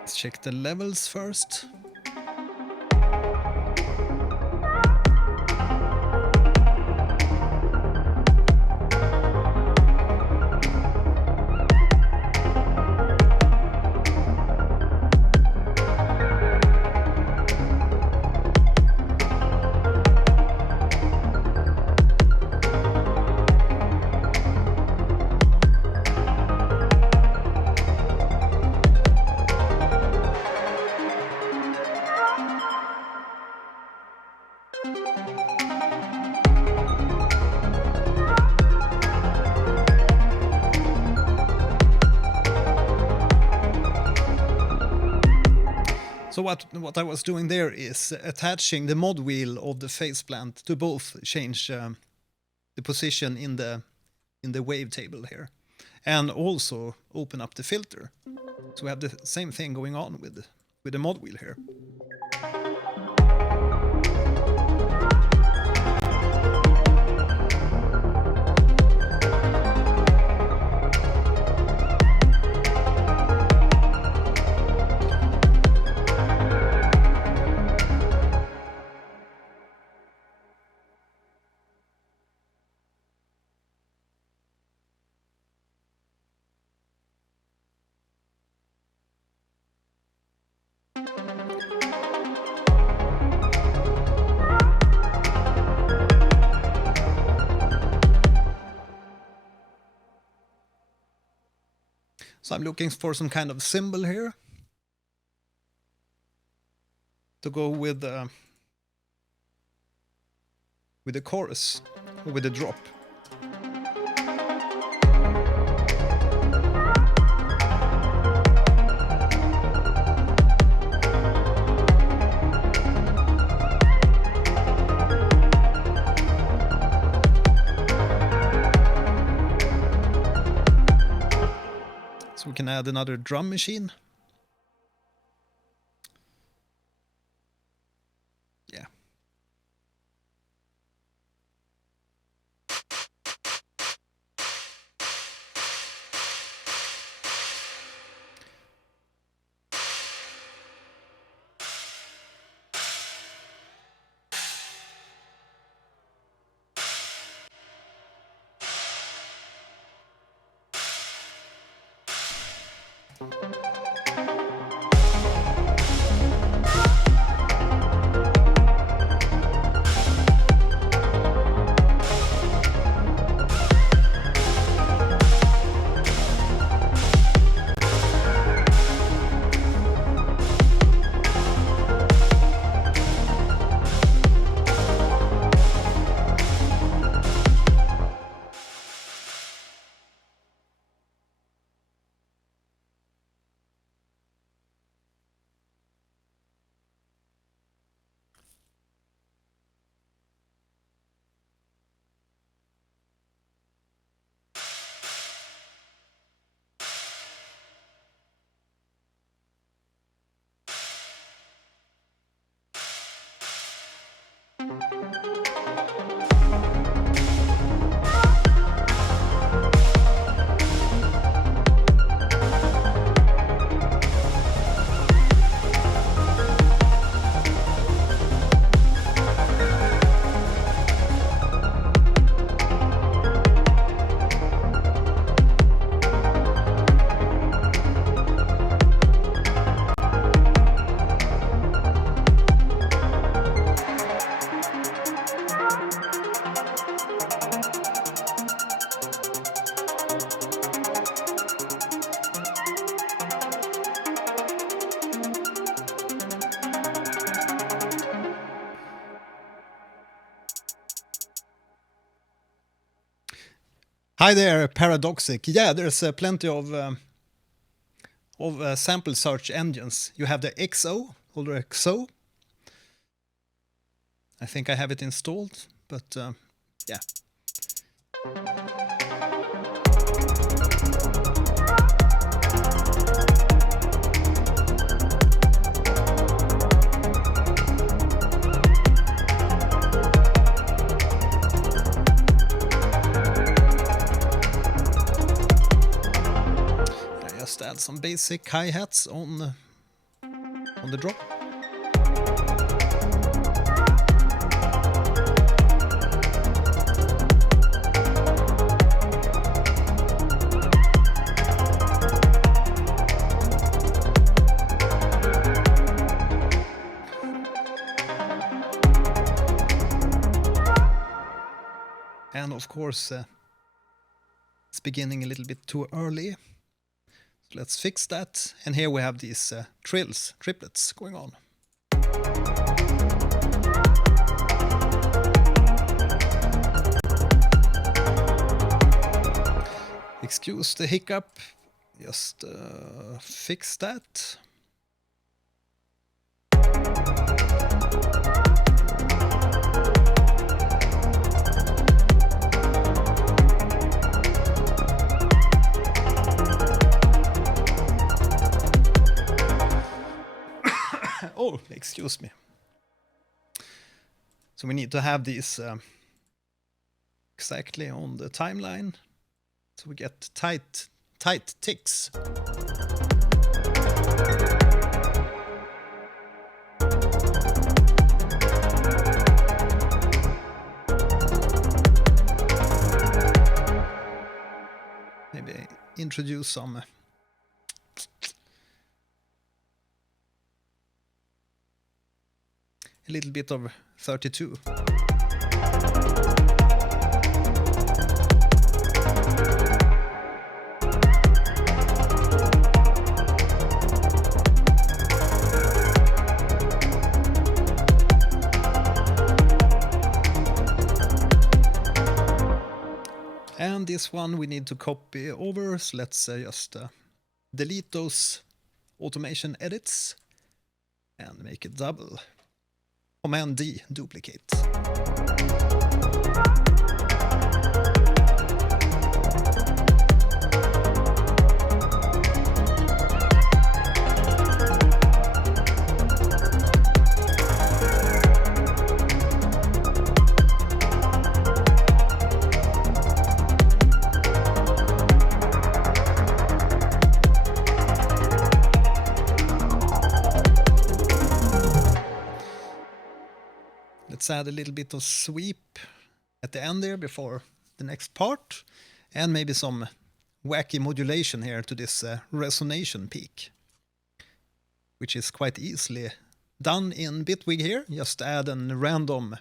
Let's check the levels first. So what I was doing there is attaching the mod wheel of the faceplant to both change the position in the wavetable here, and also open up the filter. So we have the same thing going on with the mod wheel here. So I'm looking for some kind of symbol here to go with the chorus or with the drop. So we can add another drum machine. Yeah. Hi there, Paradoxic. Yeah, there's plenty of sample search engines. You have the XO, or the XO. I think I have it installed, but yeah. Just add some basic hi-hats on the drop. And of course, it's beginning a little bit too early. So let's fix that. And here we have these triplets going on. Excuse the hiccup. Just fix that. Oh, excuse me. So we need to have these exactly on the timeline, so we get tight ticks. Maybe introduce some a little bit of 32. And this one we need to copy over, so let's just delete those automation edits and make it double. Command D, duplicate. Let's add a little bit of sweep at the end there before the next part, and maybe some wacky modulation here to this resonation peak, which is quite easily done in Bitwig here. Just add a random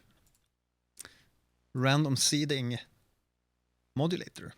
seeding modulator.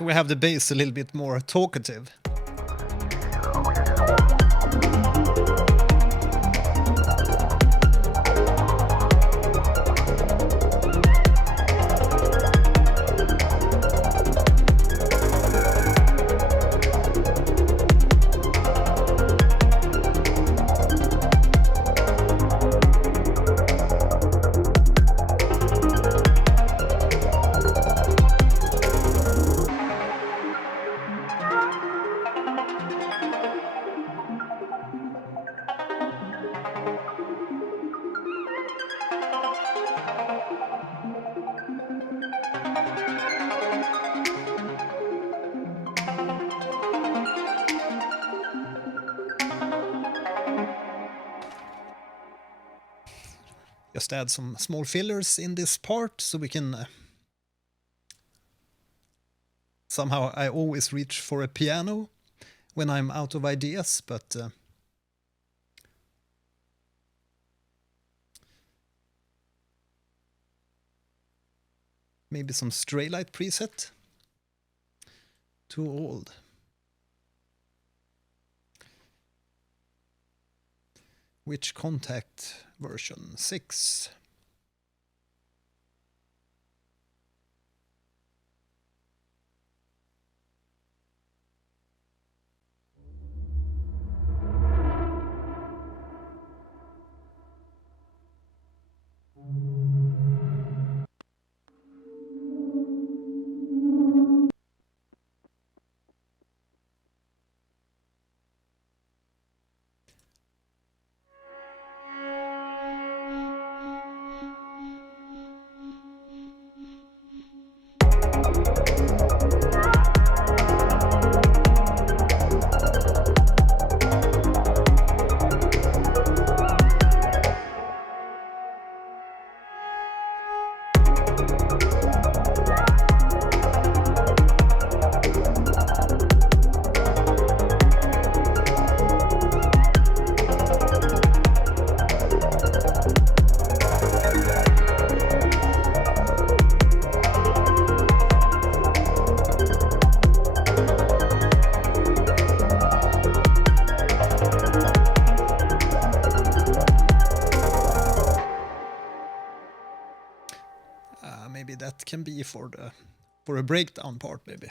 We have the bass a little bit more talkative. just add some small fillers in this part so we can... somehow I always reach for a piano when I'm out of ideas, but... maybe some Straylight preset. Too old. Which contact version? 6. Maybe that can be for a breakdown part, maybe.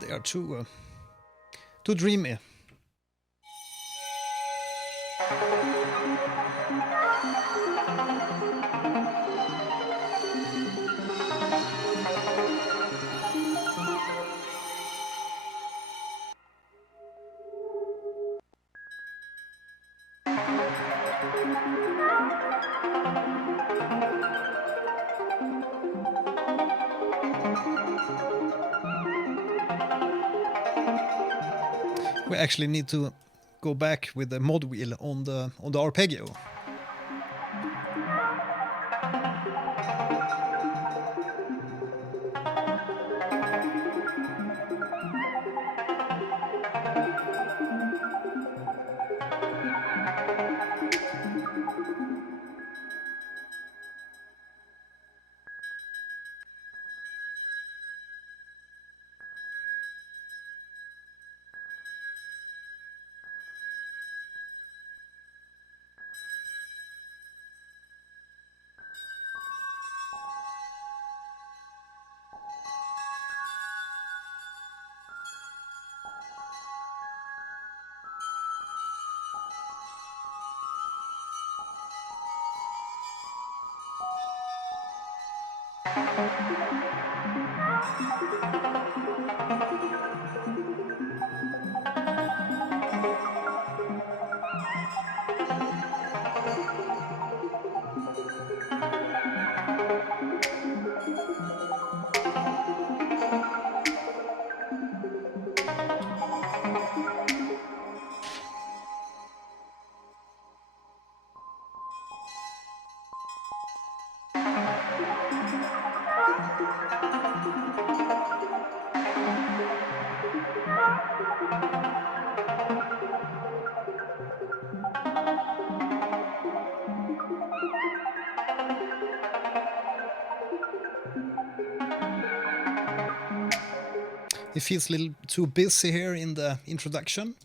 They are too dreamy. We actually need to go back with the mod wheel on the arpeggio. It feels a little too busy here in the introduction.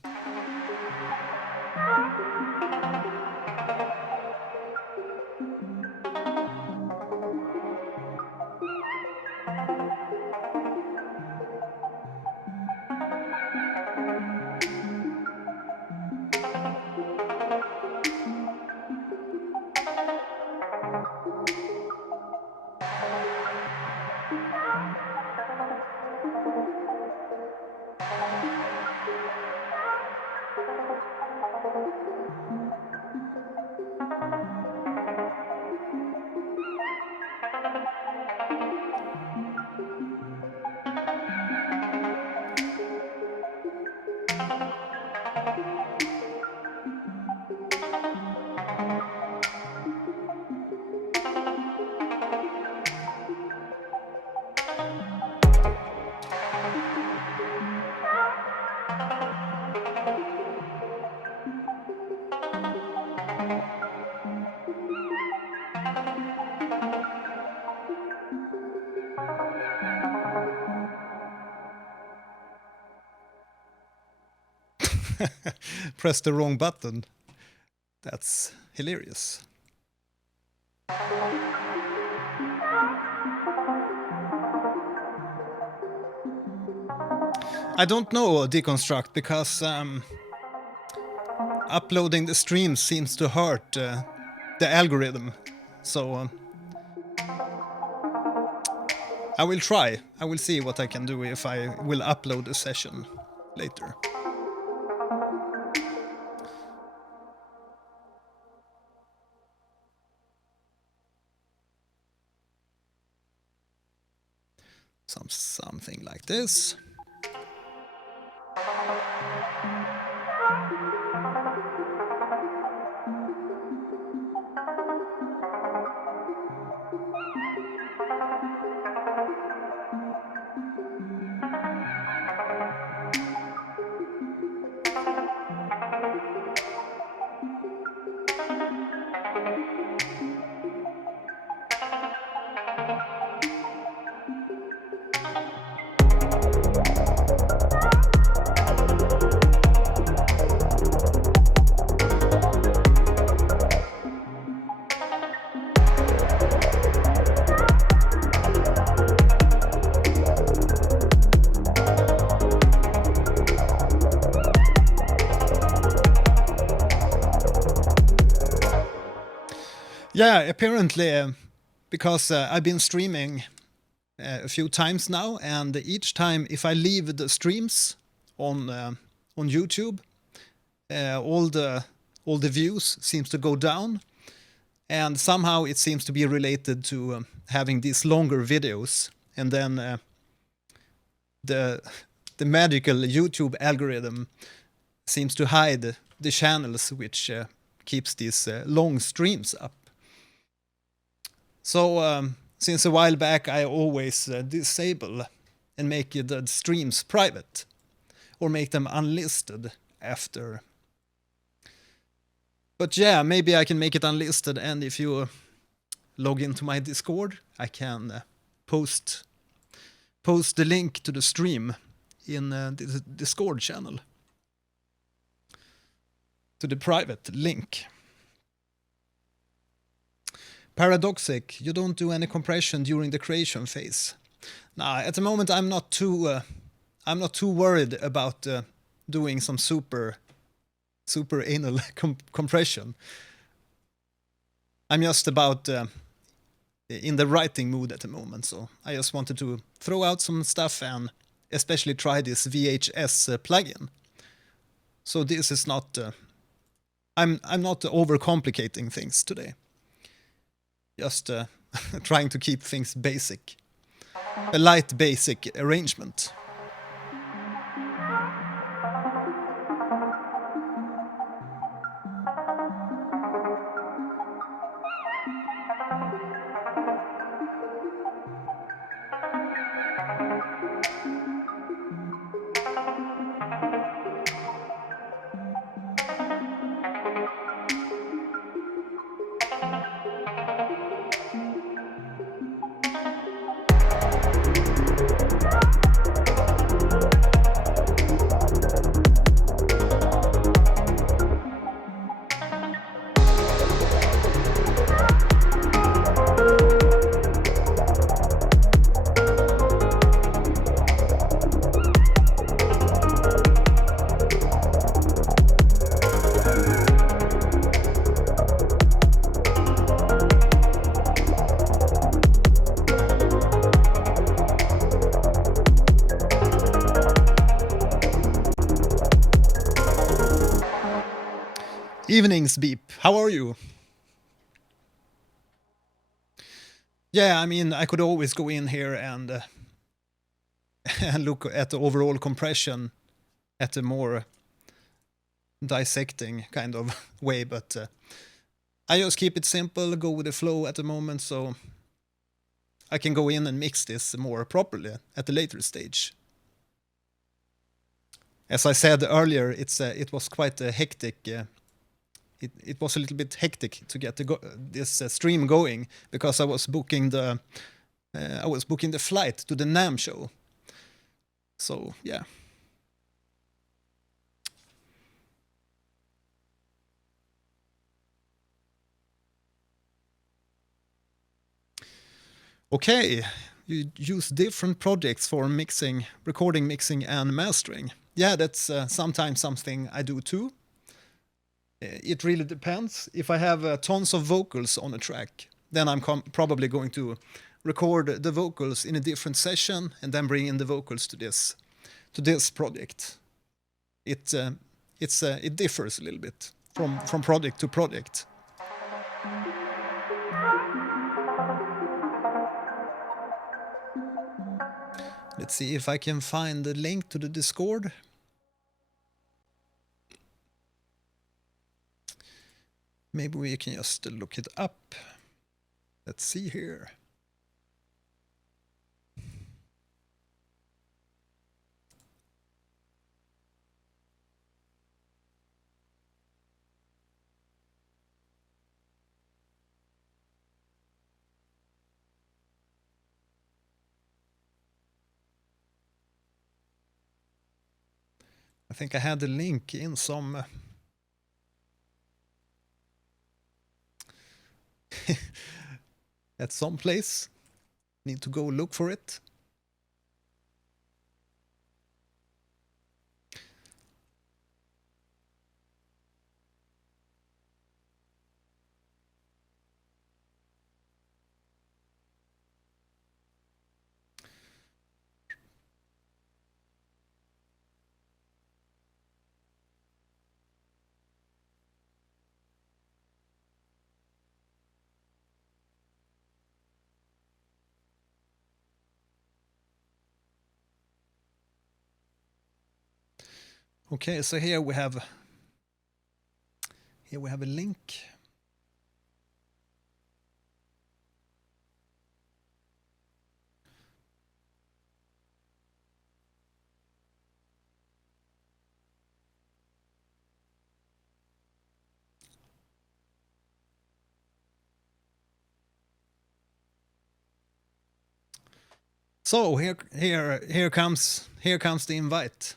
Press the wrong button. That's hilarious. I don't know Deconstruct because uploading the streams seems to hurt the algorithm. So I will try. I will see what I can do if I will upload a session later. Something like this. Yeah, apparently, because I've been streaming a few times now, and each time if I leave the streams on YouTube, all the views seems to go down, and somehow it seems to be related to having these longer videos, and then the magical YouTube algorithm seems to hide the channels which keeps these long streams up. So since a while back I always disable and make the streams private or make them unlisted after. But yeah, maybe I can make it unlisted, and if you log into my Discord I can post the link to the stream in the Discord channel, to the private link. Paradoxic, you don't do any compression during the creation phase. Now, at the moment, I'm not too worried about doing some super anal compression. I'm just about in the writing mood at the moment, so I just wanted to throw out some stuff and especially try this VHS plugin. So this is not. I'm not overcomplicating things today. Just trying to keep things basic. A light basic arrangement. Evenings, Beep. How are you? Yeah, I mean, I could always go in here and and look at the overall compression at a more dissecting kind of way, but I just keep it simple, go with the flow at the moment, so I can go in and mix this more properly at a later stage. As I said earlier, it was quite a hectic. It was a little bit hectic to get this stream going because I was booking the flight to the NAMM show. So yeah. Okay, you use different projects for mixing, recording, mixing, and mastering. Yeah, that's sometimes something I do too. It really depends. If I have tons of vocals on a track, then I'm probably going to record the vocals in a different session and then bring in the vocals to this project. It differs a little bit from project to project. Let's see if I can find the link to the Discord. Maybe we can just look it up. Let's see here. I think I had the link in some at some place. Need to go look for it. Okay, so here we have a link. So here comes the invite.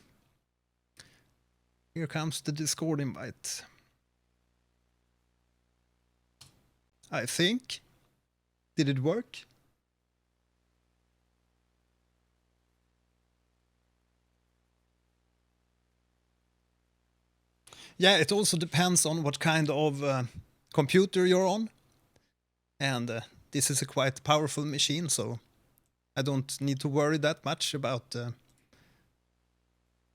Here comes the Discord invite. I think. Did it work? Yeah, it also depends on what kind of computer you're on. And this is a quite powerful machine, so I don't need to worry that much about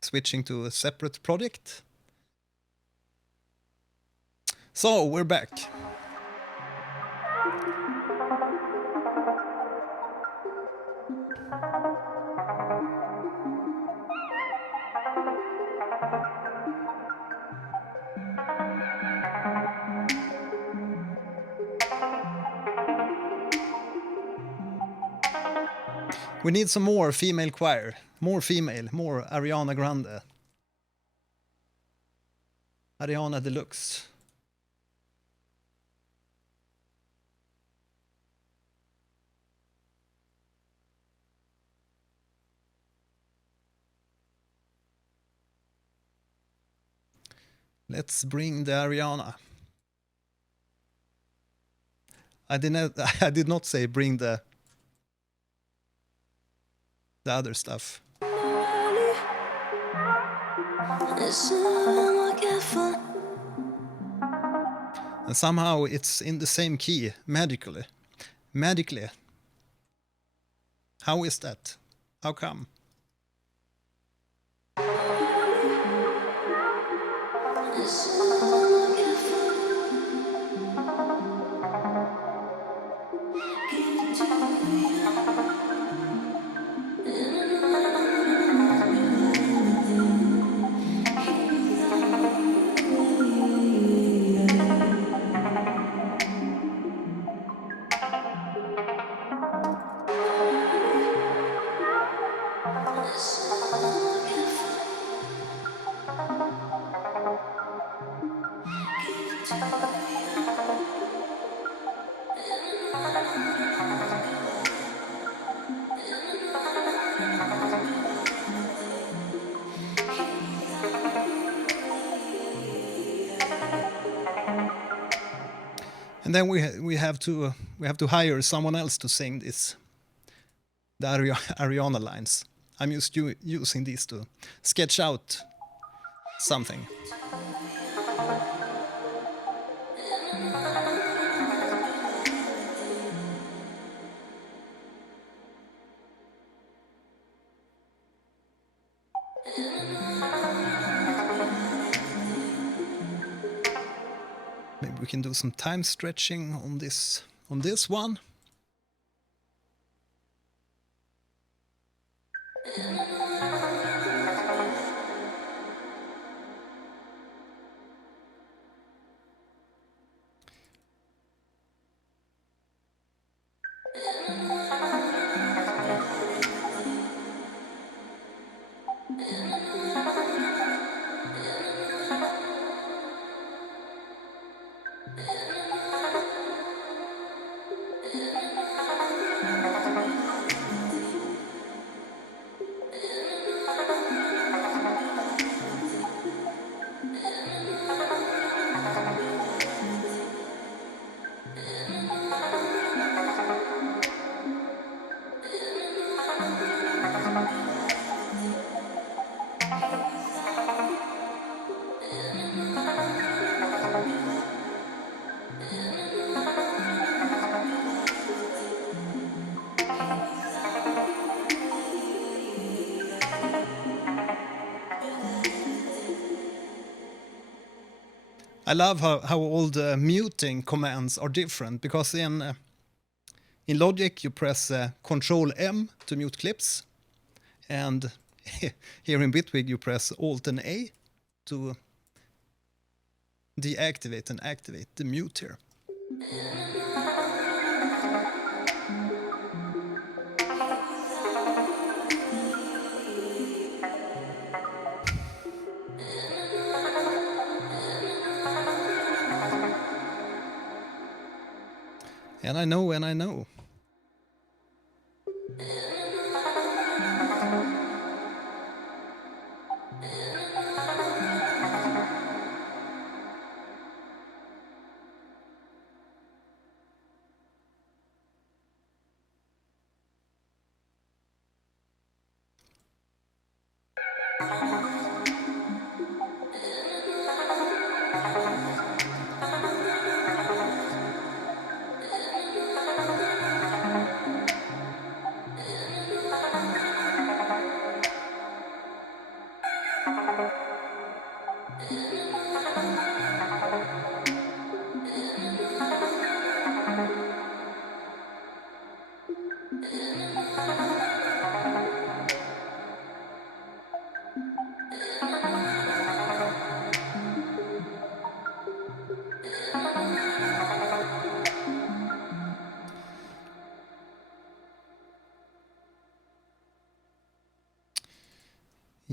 switching to a separate project. So we're back. We need some more female choir. More female, more Ariana Grande. Ariana Deluxe. Let's bring the Ariana. I did not say bring the other stuff. And somehow it's in the same key, magically. How is that? How come? And then we have to hire someone else to sing this. the Ariana lines. I'm just using these to sketch out something. Maybe we can do some time stretching on this one. I love how all the muting commands are different, because in Logic you press Control M to mute clips, and here in Bitwig you press Alt and A to deactivate and activate the mute here. And I know.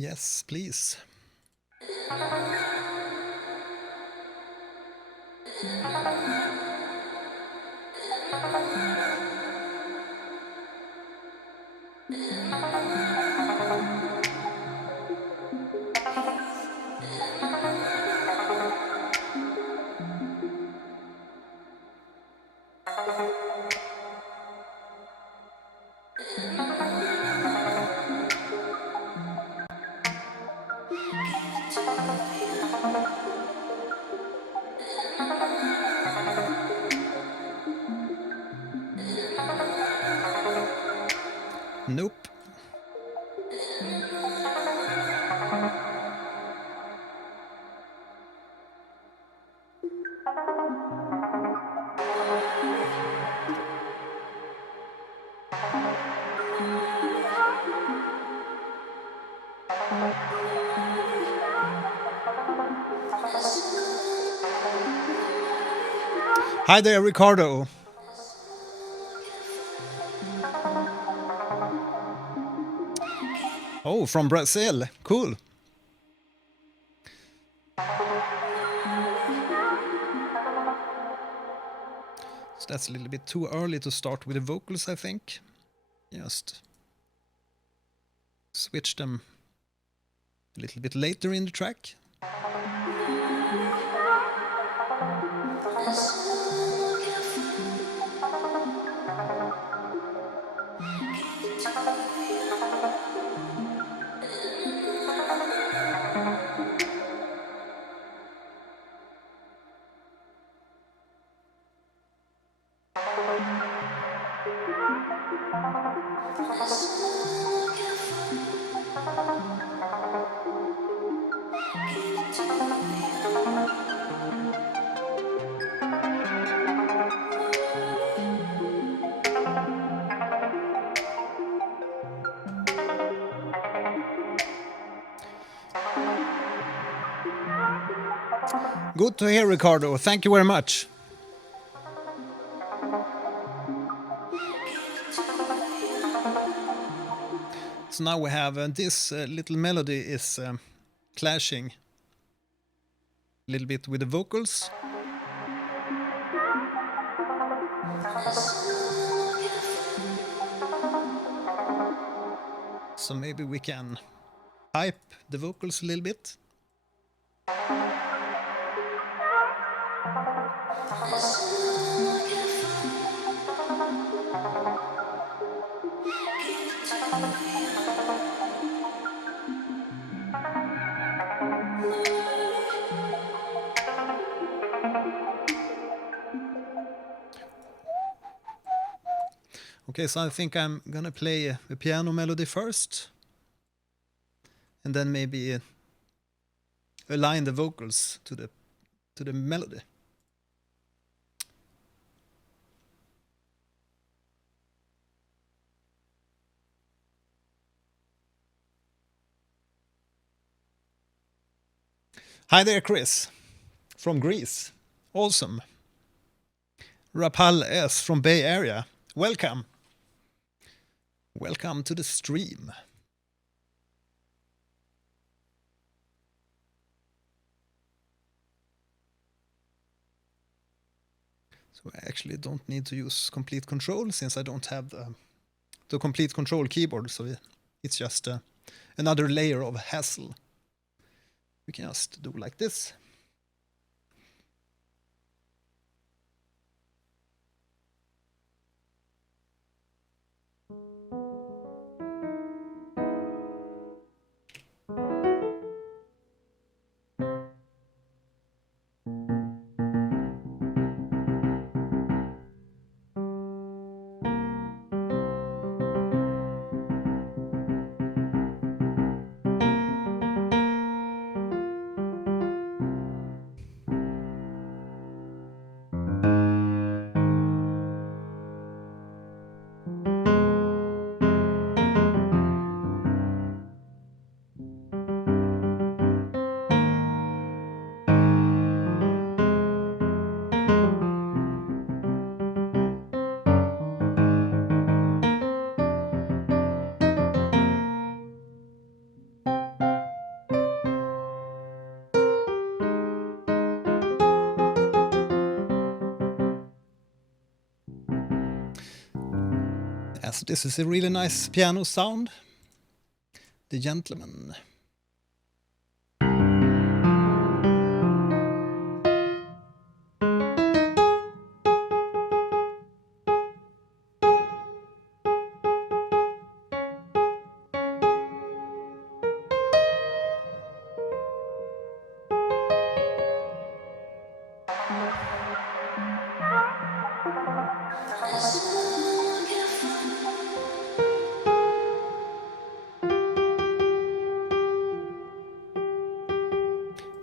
Yes, please. Nope. Hi there, Ricardo. Oh, from Brazil. Cool. So that's a little bit too early to start with the vocals, I think. Just switch them a little bit later in the track. Good to hear, Ricardo. Thank you very much. So now we have this little melody is clashing a little bit with the vocals. So maybe we can hype the vocals a little bit. Okay, so I think I'm gonna play a piano melody first, and then maybe align the vocals to the melody. Hi there, Chris, from Greece. Awesome. Rapal S from Bay Area. Welcome. Welcome to the stream. So I actually don't need to use complete control since I don't have the complete control keyboard, so it's just another layer of hassle. We can just do like this. So this is a really nice piano sound. The Gentleman.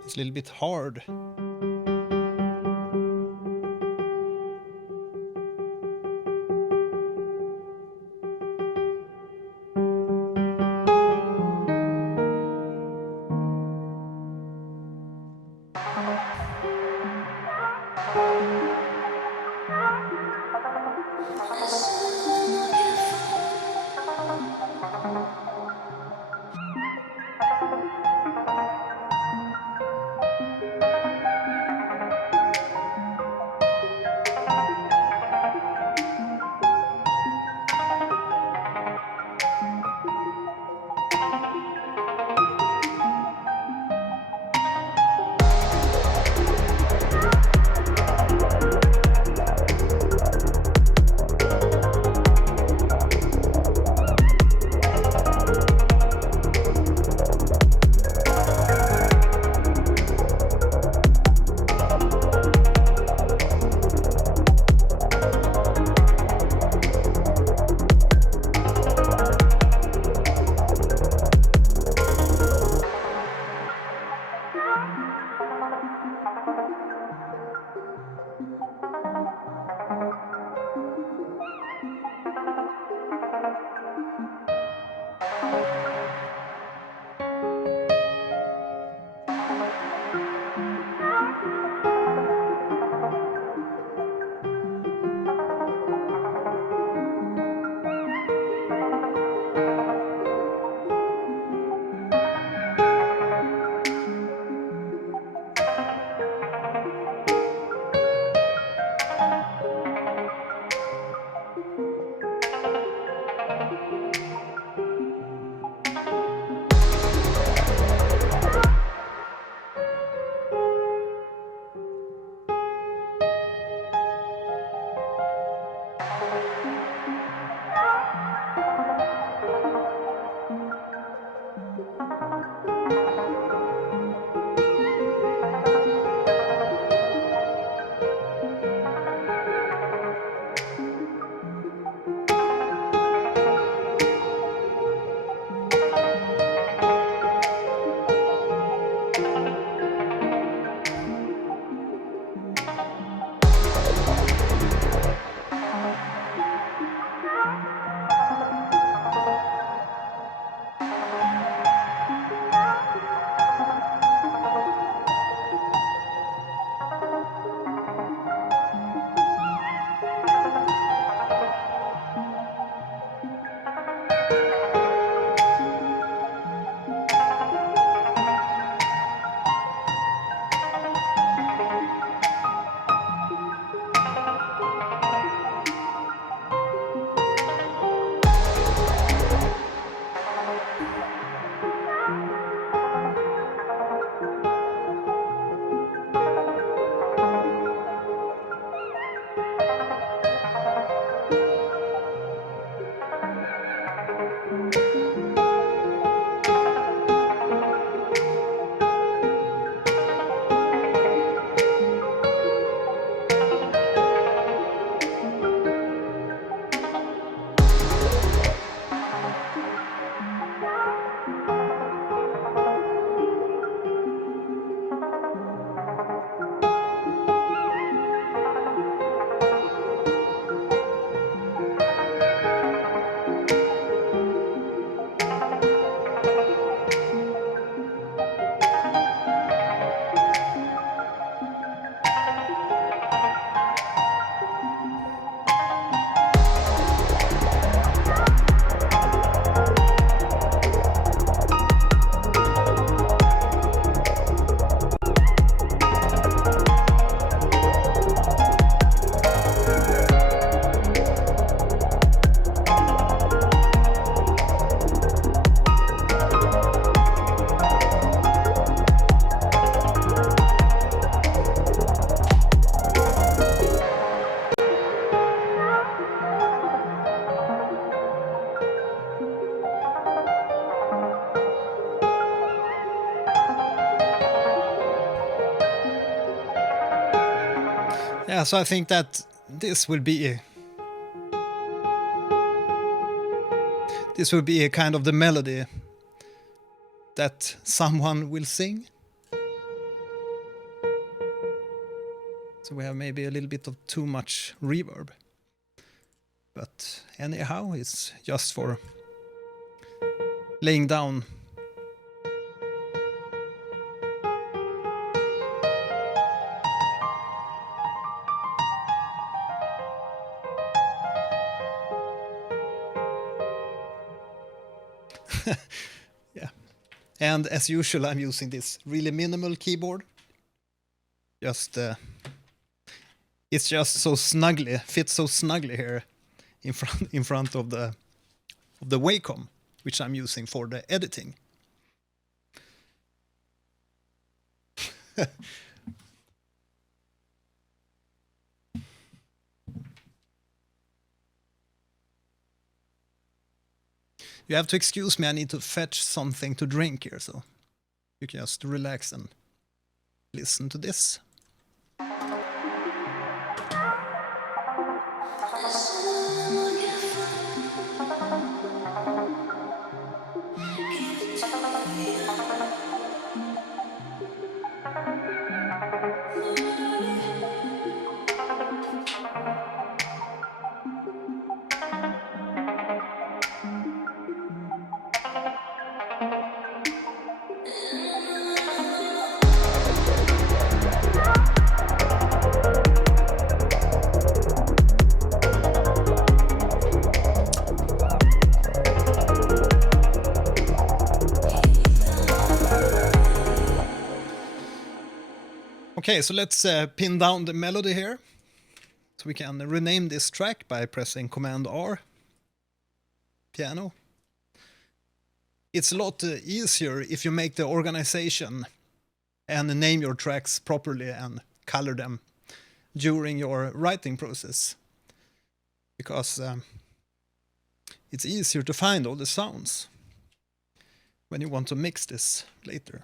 It's a little bit hard. Yeah, so I think that this will be a kind of the melody that someone will sing. So we have maybe a little bit of too much reverb. But anyhow, it's just for laying down. Yeah. And as usual, I'm using this really minimal keyboard. It's just so snugly, fits so snugly here in front of the Wacom, which I'm using for the editing. You have to excuse me, I need to fetch something to drink here, so you can just relax and listen to this. Okay, so let's pin down the melody here. So we can rename this track by pressing Command R. Piano. It's a lot easier if you make the organization and name your tracks properly and color them during your writing process. Because it's easier to find all the sounds when you want to mix this later.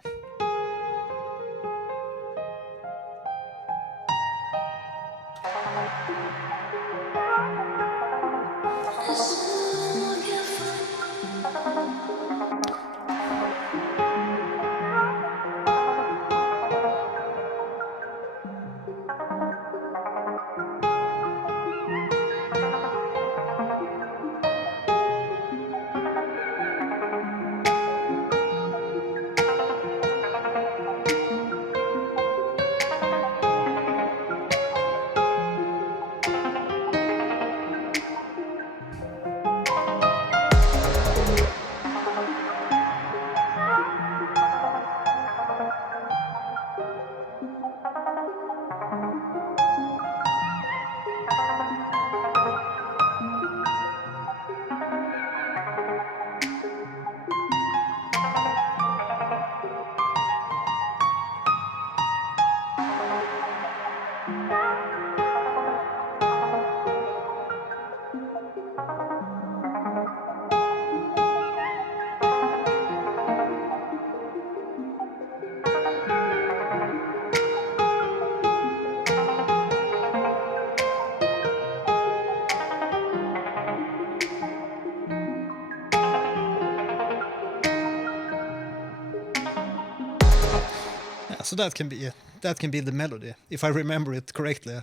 So that can be the melody, if I remember it correctly.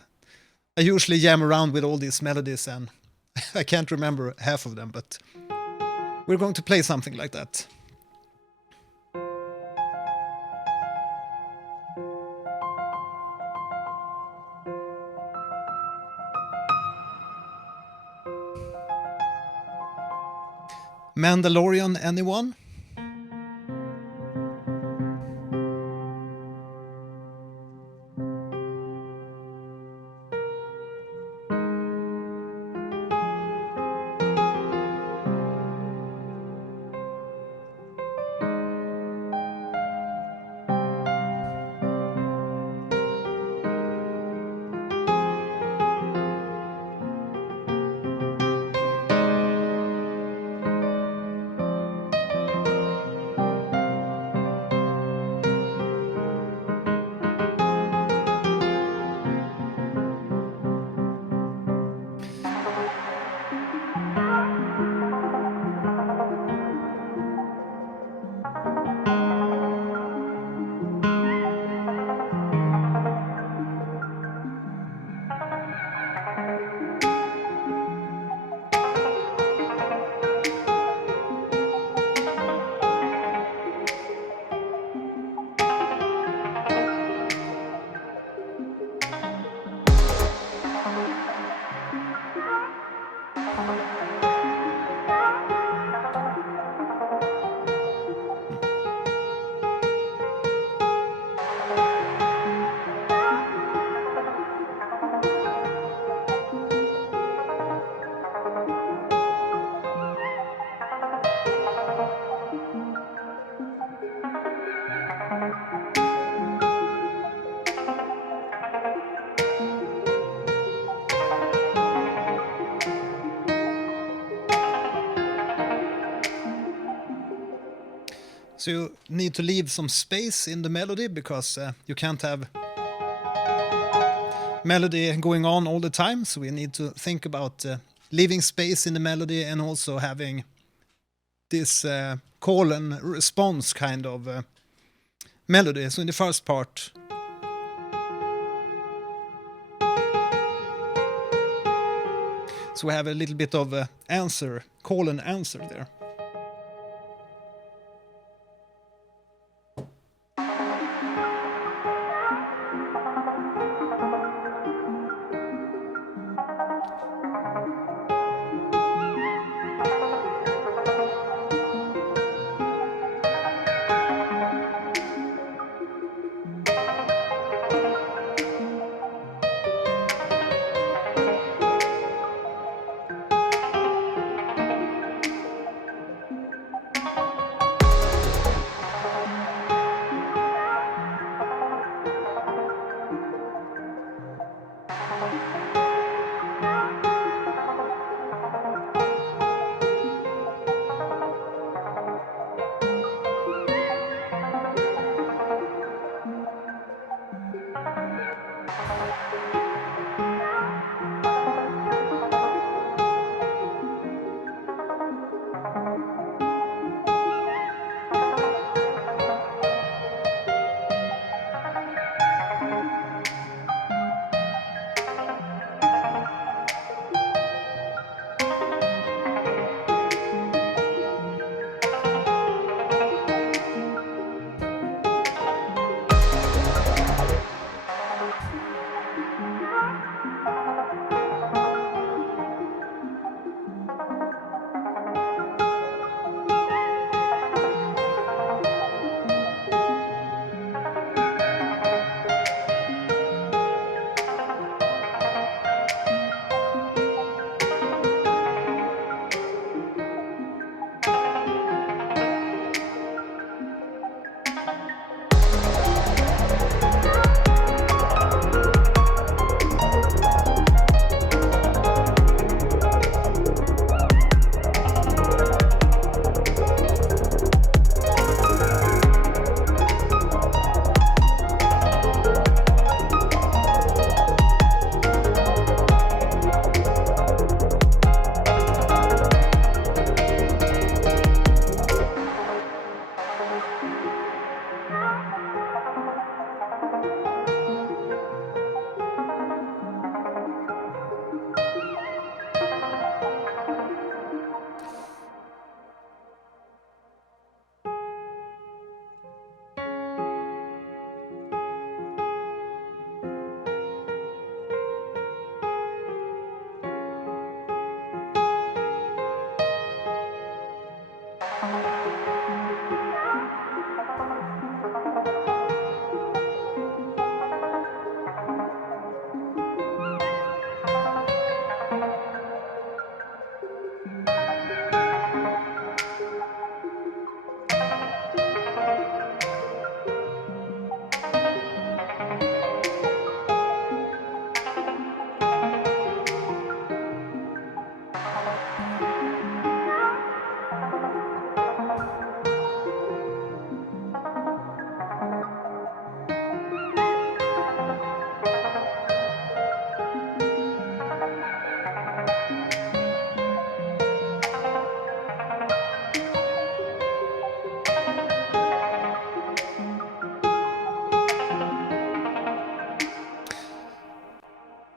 I usually jam around with all these melodies and I can't remember half of them, but we're going to play something like that. Mandalorian, anyone? So you need to leave some space in the melody because you can't have melody going on all the time. So we need to think about leaving space in the melody and also having this call and response kind of melody. So in the first part, so we have a little bit of answer, call and answer there.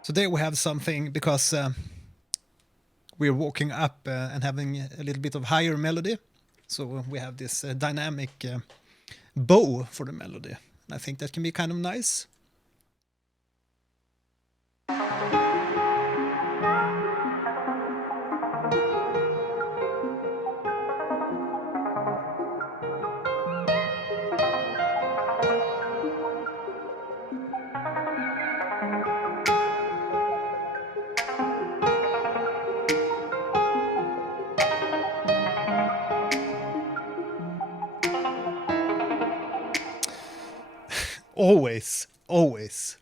So there we have something because we're walking up and having a little bit of higher melody. So we have this dynamic bow for the melody. And I think that can be kind of nice. Always, always.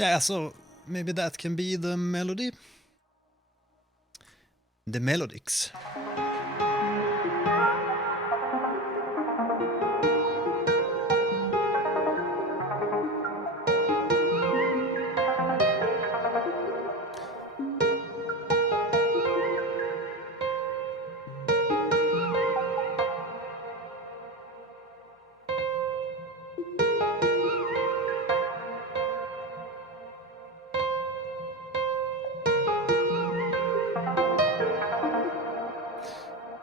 Yeah, so maybe that can be the melody. The melodics.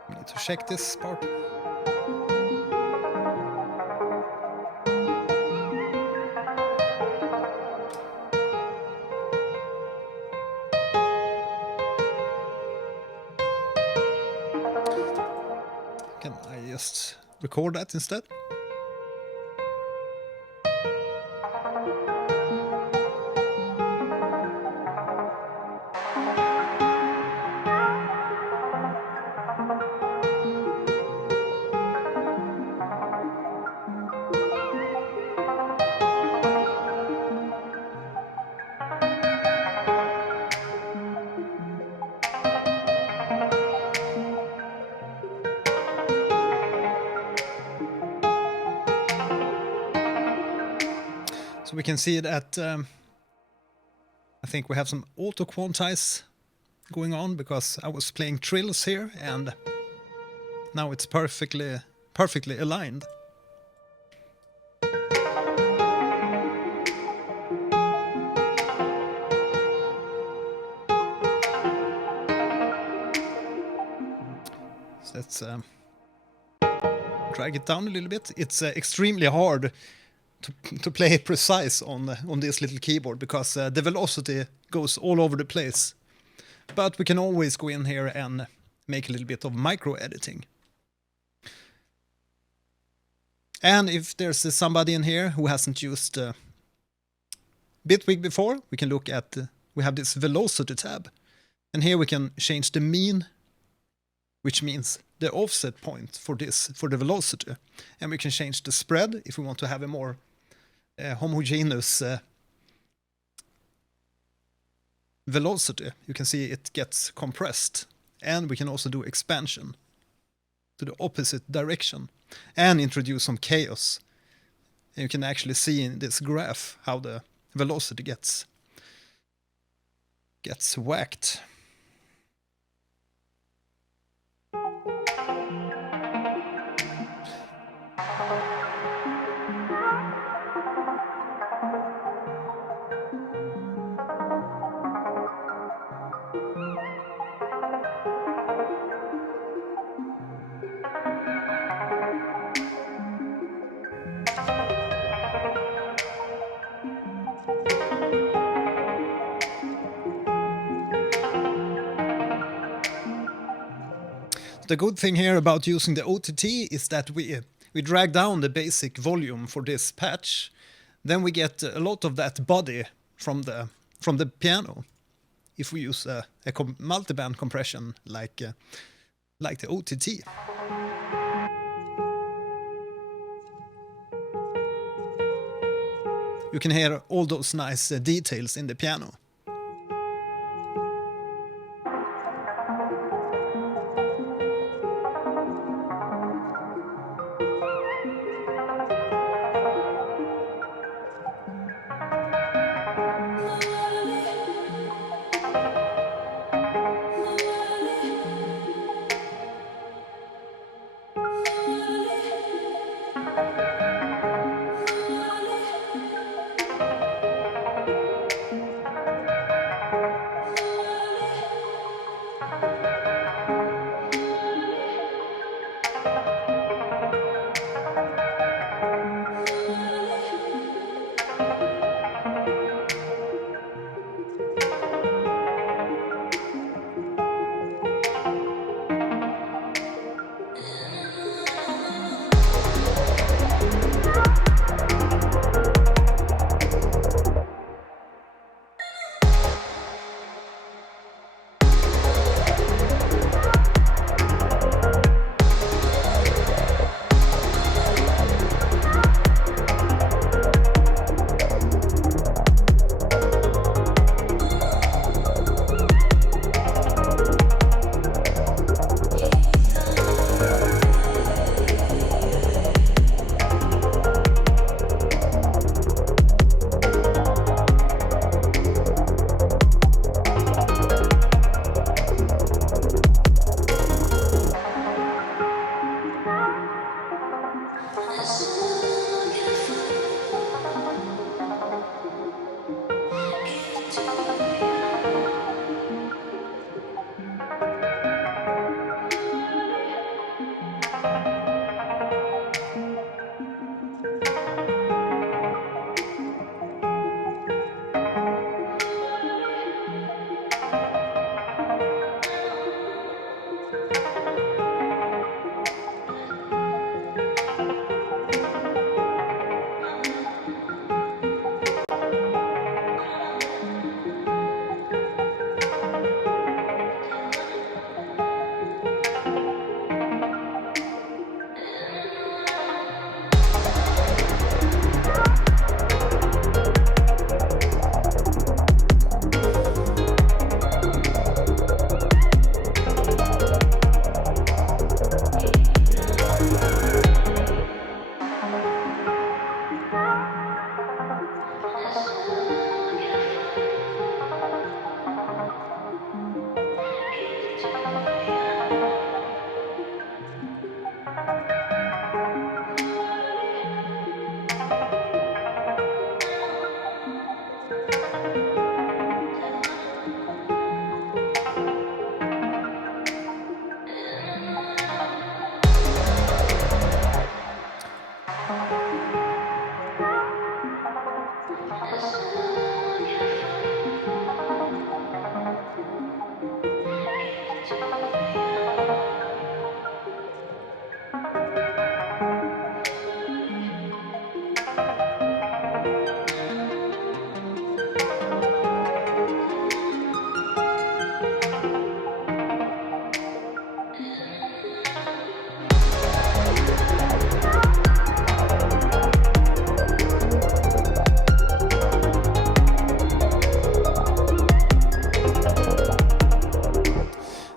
We need to check this part. Can I just record that instead? So we can see that I think we have some auto quantize going on because I was playing trills here and now it's perfectly aligned. So let's drag it down a little bit. It's extremely hard to play precise on this little keyboard because the velocity goes all over the place. But we can always go in here and make a little bit of micro editing. And if there's somebody in here who hasn't used Bitwig before, we can look at, we have this velocity tab. And here we can change the mean, which means the offset point for the velocity. And we can change the spread if we want to have a more homogeneous velocity. You can see it gets compressed. And we can also do expansion to the opposite direction and introduce some chaos. And you can actually see in this graph how the velocity gets whacked. The good thing here about using the OTT is that we drag down the basic volume for this patch. Then we get a lot of that body from the piano if we use a multiband compression like the OTT. You can hear all those nice details in the piano.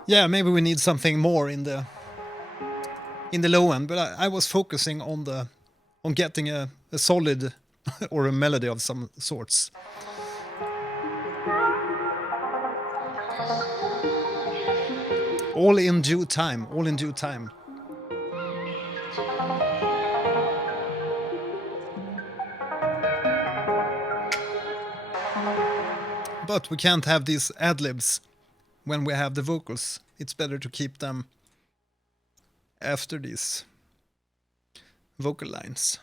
Yeah, maybe we need something more in the low end, but I was focusing on getting a solid or a melody of some sorts. All in due time, all in due time. But we can't have these ad-libs when we have the vocals. It's better to keep them after these vocal lines.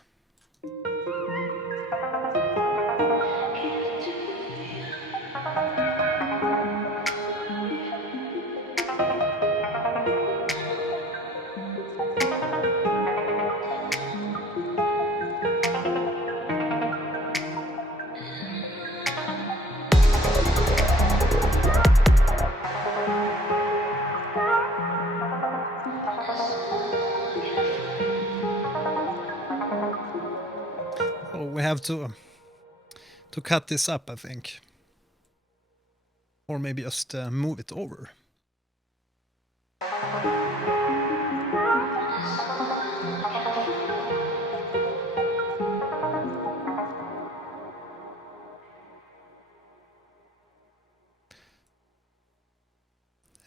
We have to cut this up, I think. Or maybe just move it over.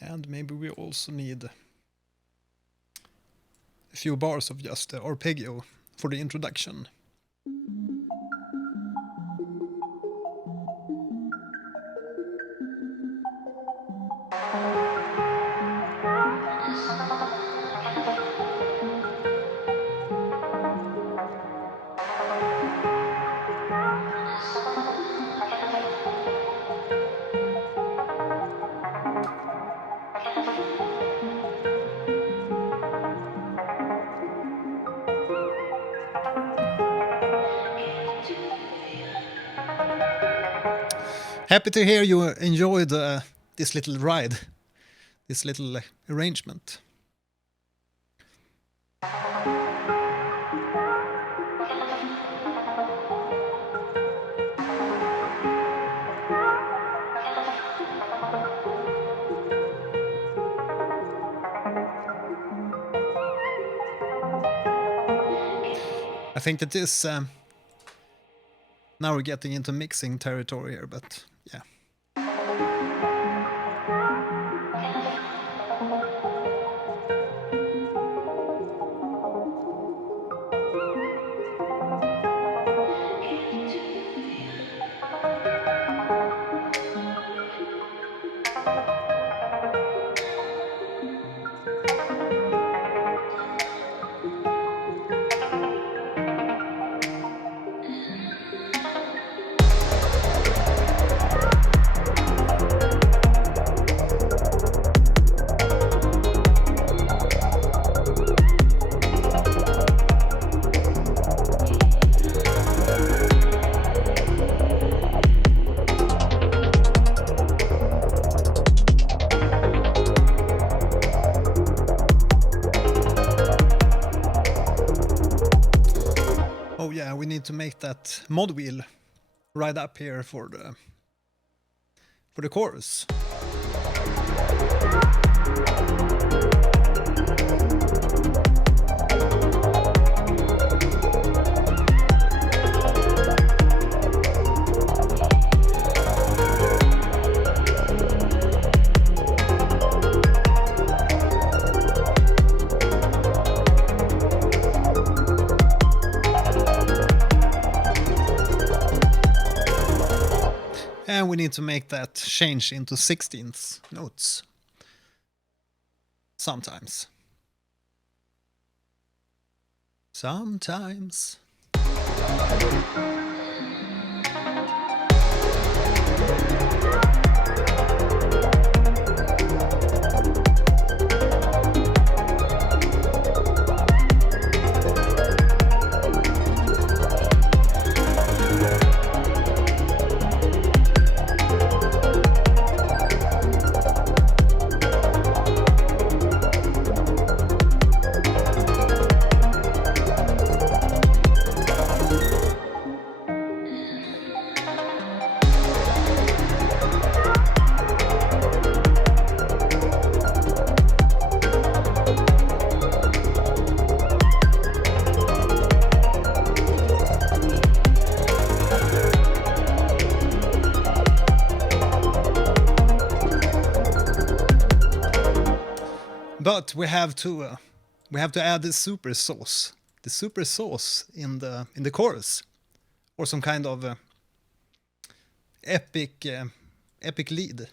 And maybe we also need a few bars of just arpeggio for the introduction. Happy to hear you enjoyed this little ride, this little arrangement. I think that this, now we're getting into mixing territory here, but yeah. To make that mod wheel right up here for the chorus. And we need to make that change into 16th notes. Sometimes. Sometimes. But we have to add the super sauce, in the chorus, or some kind of epic lead.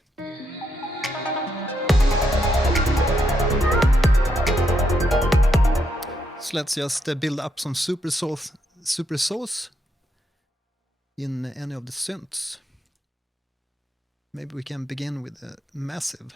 So let's just build up some super sauce in any of the synths. Maybe we can begin with a massive.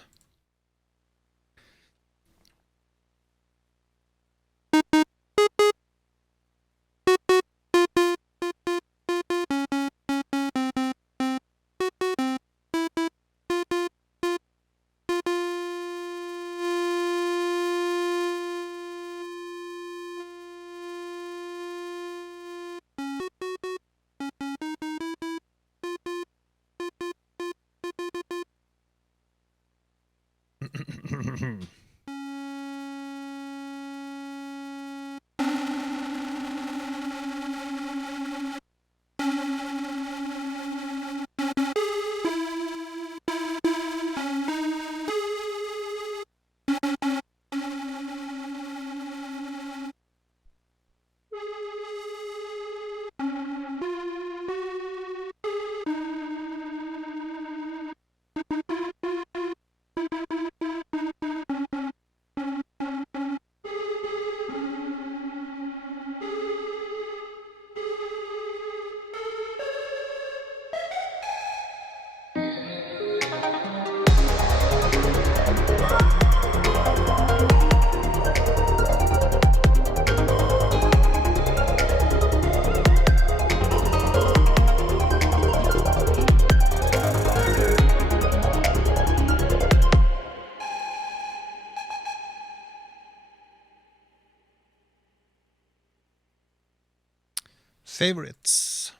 Favorites.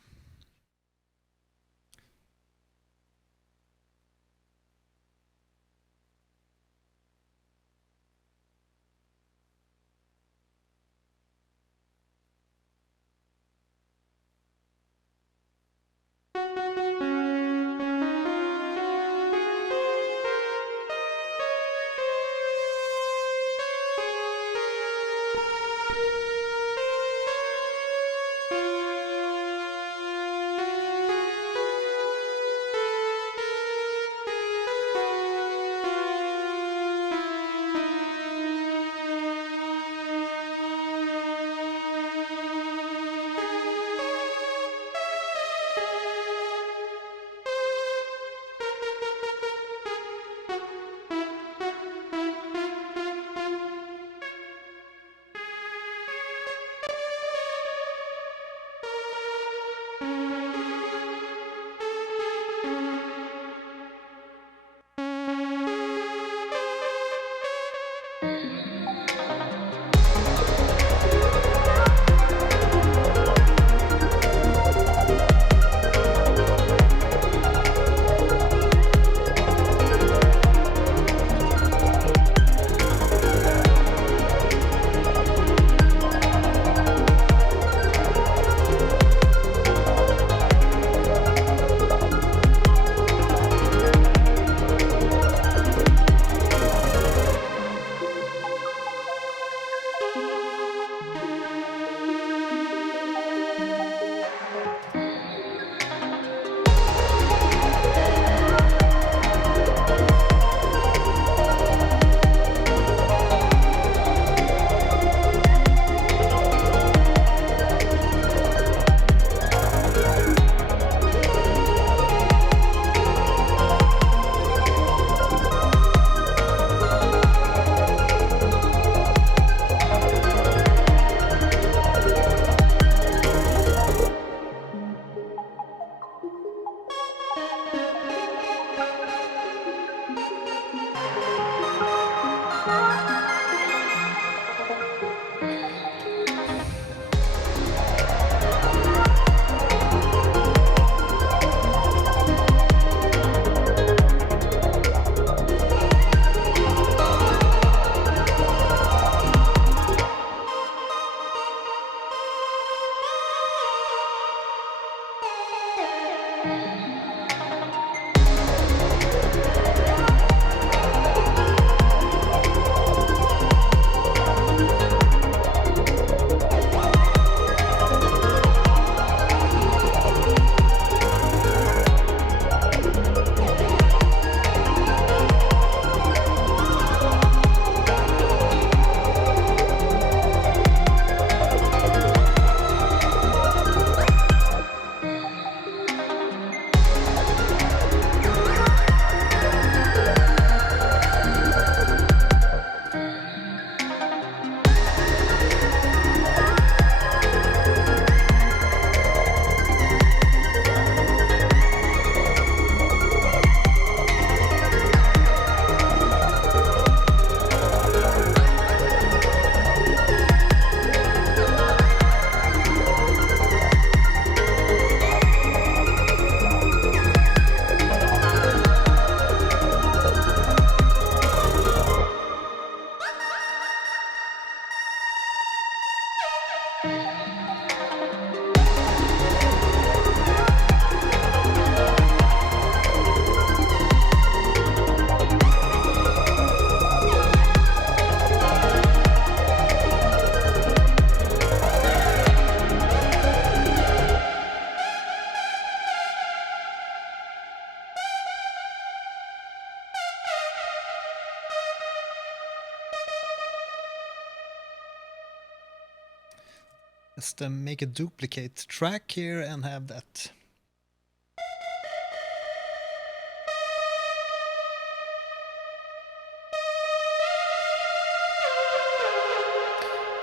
Just make a duplicate track here and have that.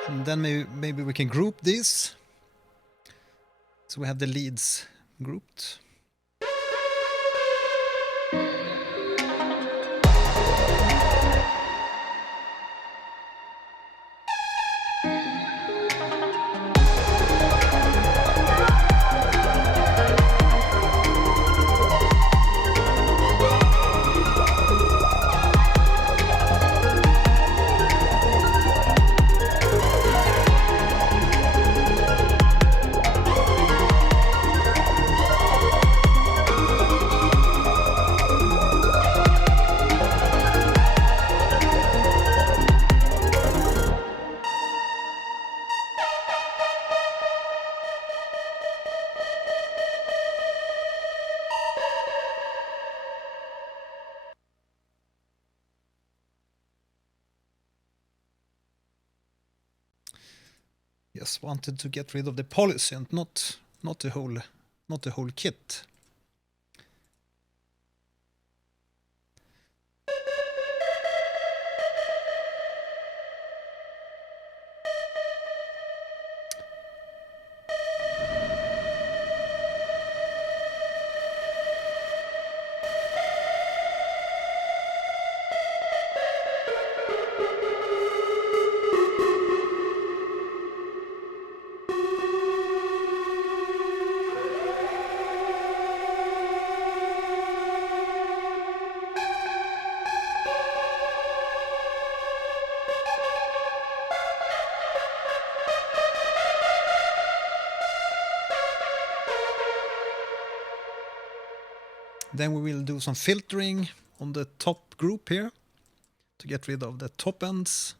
And then maybe we can group these. So we have the leads grouped. Just wanted to get rid of the polysynth, not the whole kit. Then we will do some filtering on the top group here to get rid of the top ends.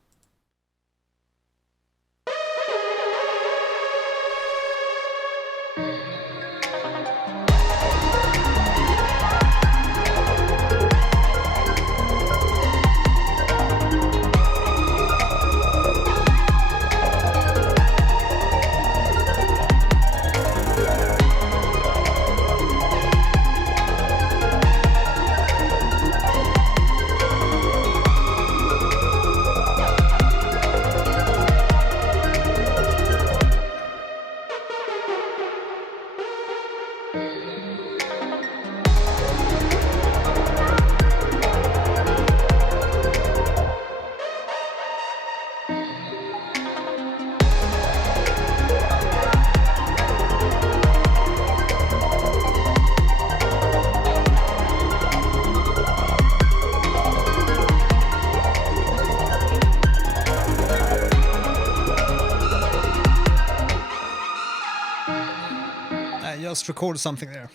Just record something there.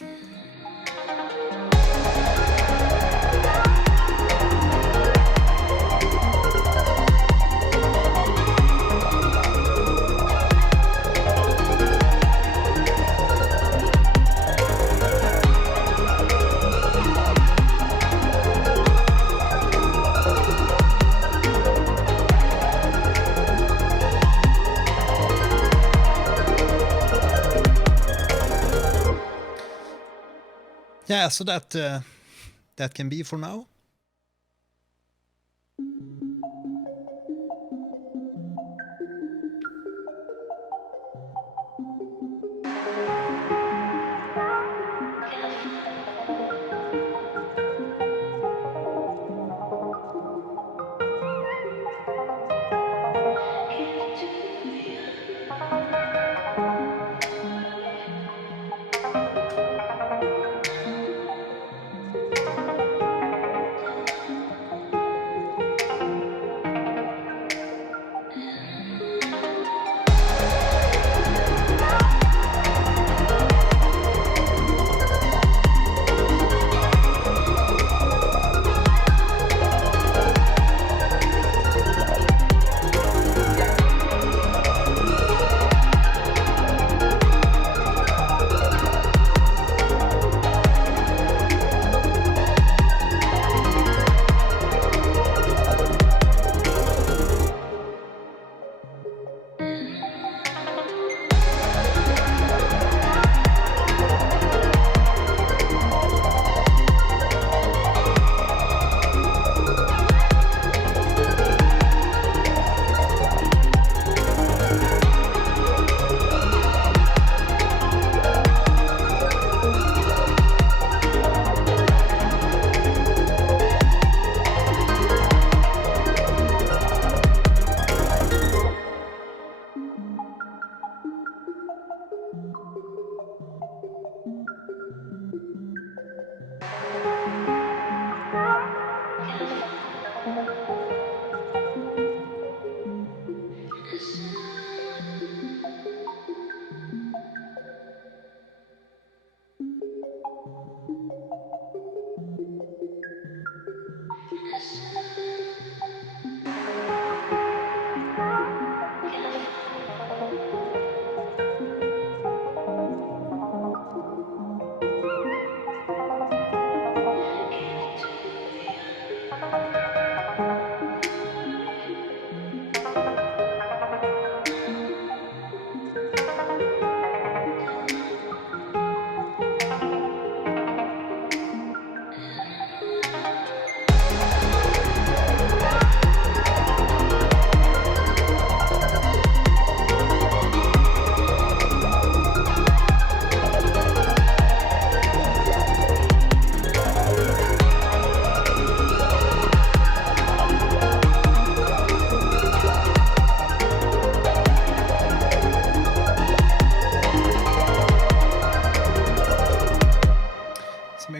Yeah, so that can be for now.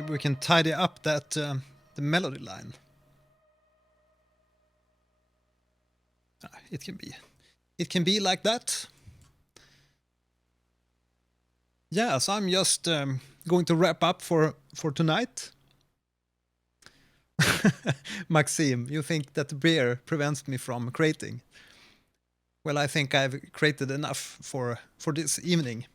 We can tidy up that the melody line. It can be like that. Yeah, so I'm just going to wrap up for tonight. Maxime, you think that beer prevents me from creating? Well, I think I've created enough for this evening.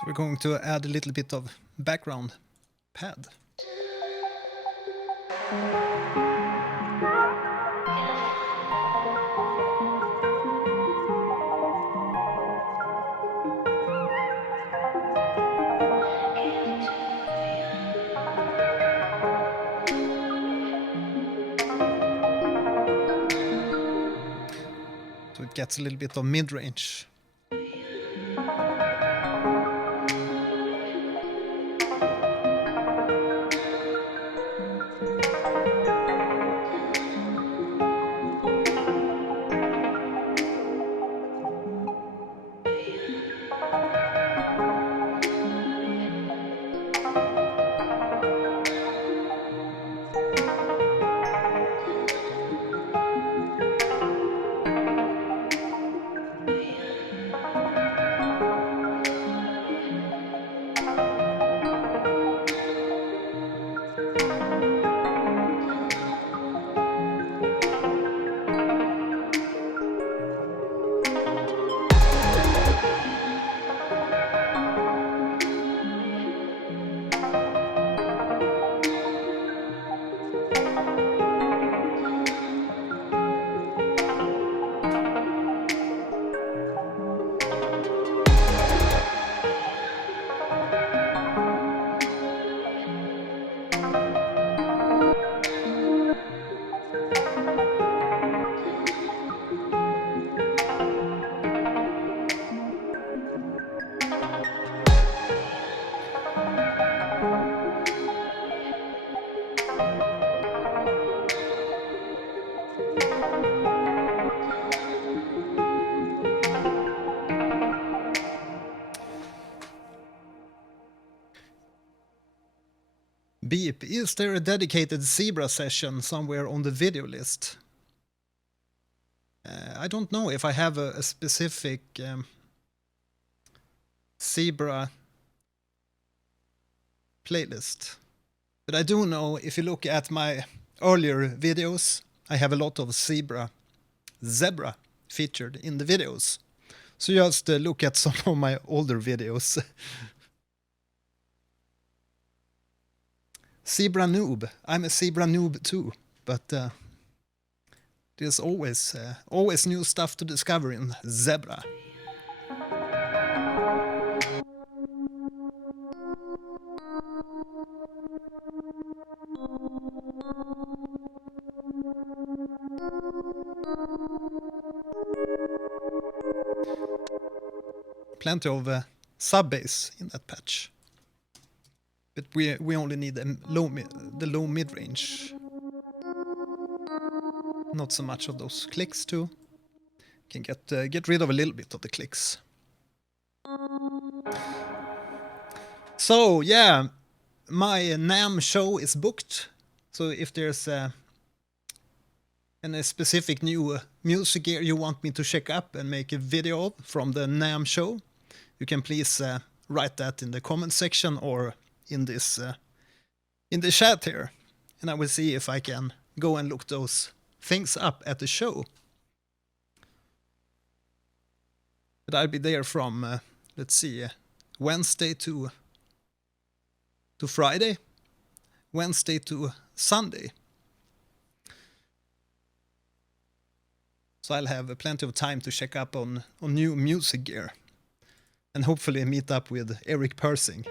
So we're going to add a little bit of background pad. So it gets a little bit of mid-range. Beep, is there a dedicated Zebra session somewhere on the video list? I don't know if I have a specific Zebra playlist, but I do know if you look at my earlier videos, I have a lot of Zebra featured in the videos. So just look at some of my older videos. Zebra noob. I'm a Zebra noob too, but there's always new stuff to discover in Zebra. Plenty of sub bass in that patch, but we only need the low mid range. Not so much of those clicks too. Can get rid of a little bit of the clicks. So yeah, my NAMM show is booked. So if there's any specific new music gear you want me to check up and make a video of from the NAMM show, you can please write that in the comment section or in this in the chat here, and I will see if I can go and look those things up at the show. But I'll be there from let's see, Wednesday to Friday, Wednesday to Sunday. So I'll have plenty of time to check up on new music gear and hopefully meet up with Eric Persing.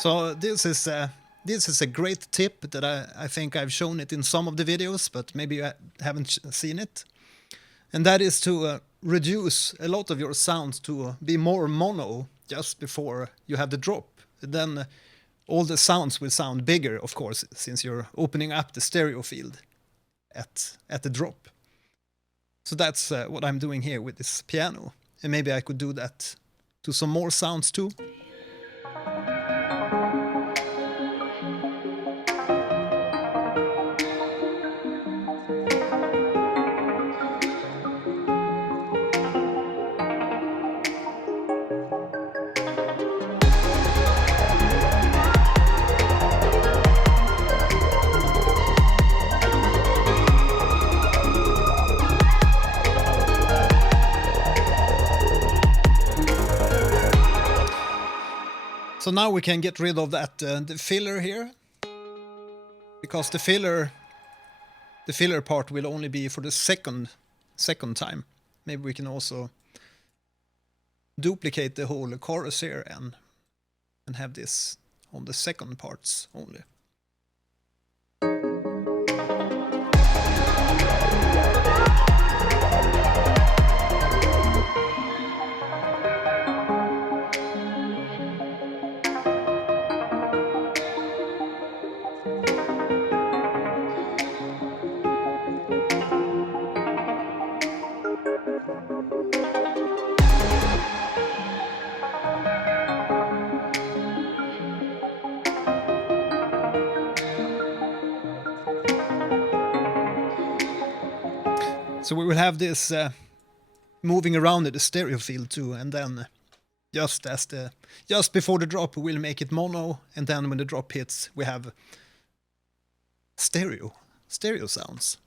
So this is a great tip that I think I've shown it in some of the videos, but maybe you haven't seen it. And that is to reduce a lot of your sounds to be more mono just before you have the drop. Then all the sounds will sound bigger, of course, since you're opening up the stereo field at the drop. So that's what I'm doing here with this piano. And maybe I could do that to some more sounds too. So now we can get rid of that the filler here, because the filler part will only be for the second time. Maybe we can also duplicate the whole chorus here and have this on the second parts only. So we will have this moving around in the stereo field too, and then just before the drop we'll make it mono, and then when the drop hits we have stereo sounds.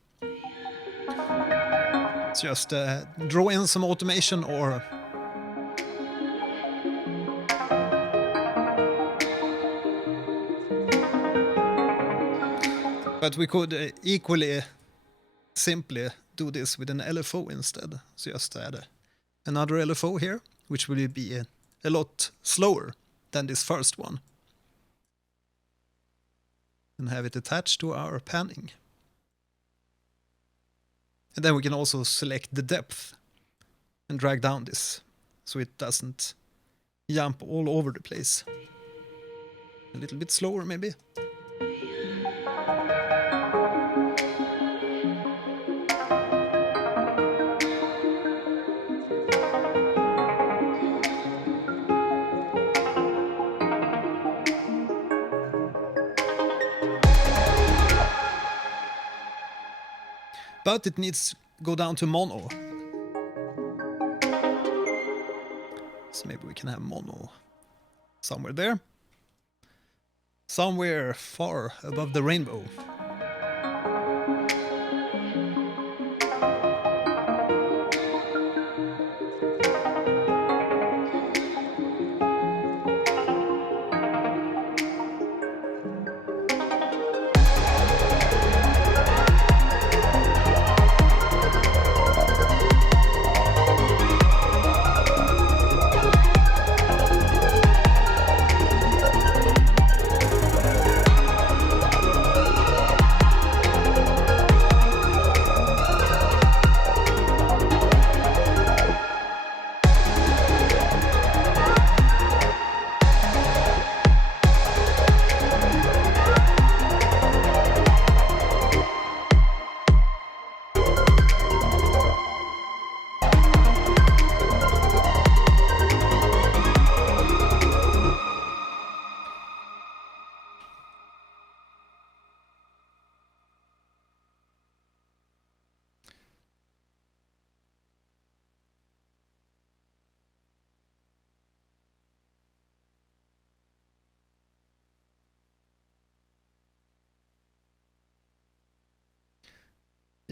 So just draw in some automation or but we could equally simply do this with an LFO instead. So just add another LFO here, which will be a lot slower than this first one. And have it attached to our panning. And then we can also select the depth and drag down this so it doesn't jump all over the place. A little bit slower maybe. But it needs to go down to mono. So maybe we can have mono somewhere there. Somewhere far above the rainbow.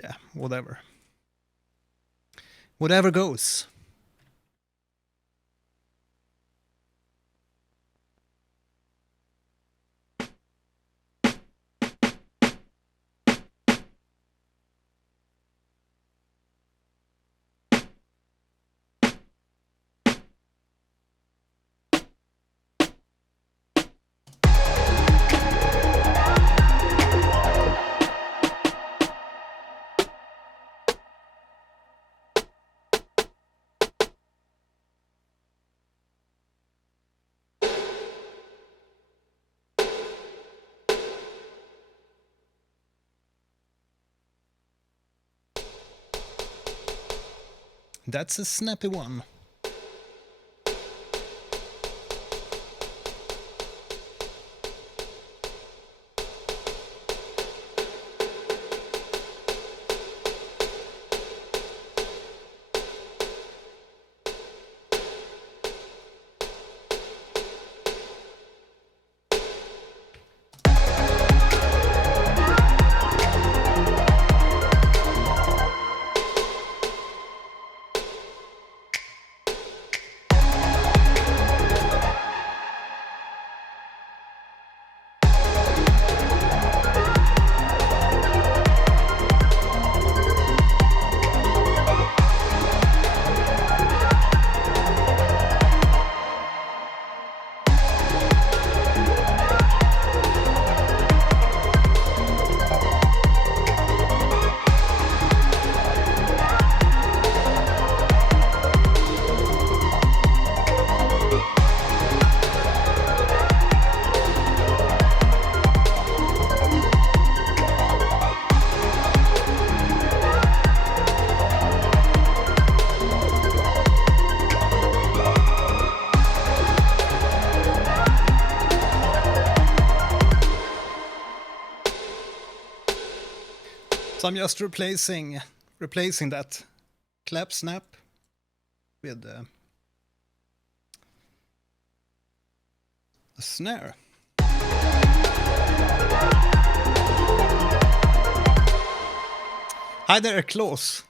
Yeah, whatever. Whatever goes. That's a snappy one. So I'm just replacing that clap snap with a snare. Hi there, Klaus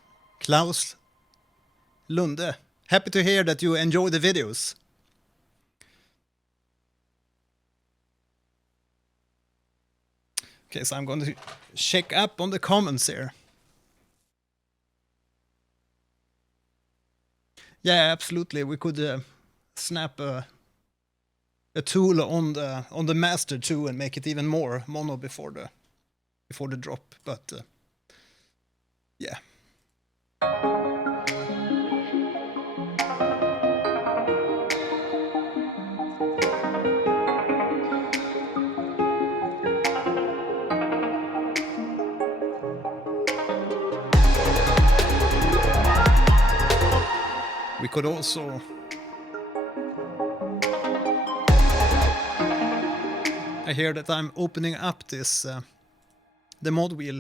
Lunde. Happy to hear that you enjoy the videos. Okay, so I'm going to check up on the comments here. Yeah, absolutely. We could snap a tool on the master too and make it even more mono before the drop. But yeah, could also I hear that I'm opening up this the mod wheel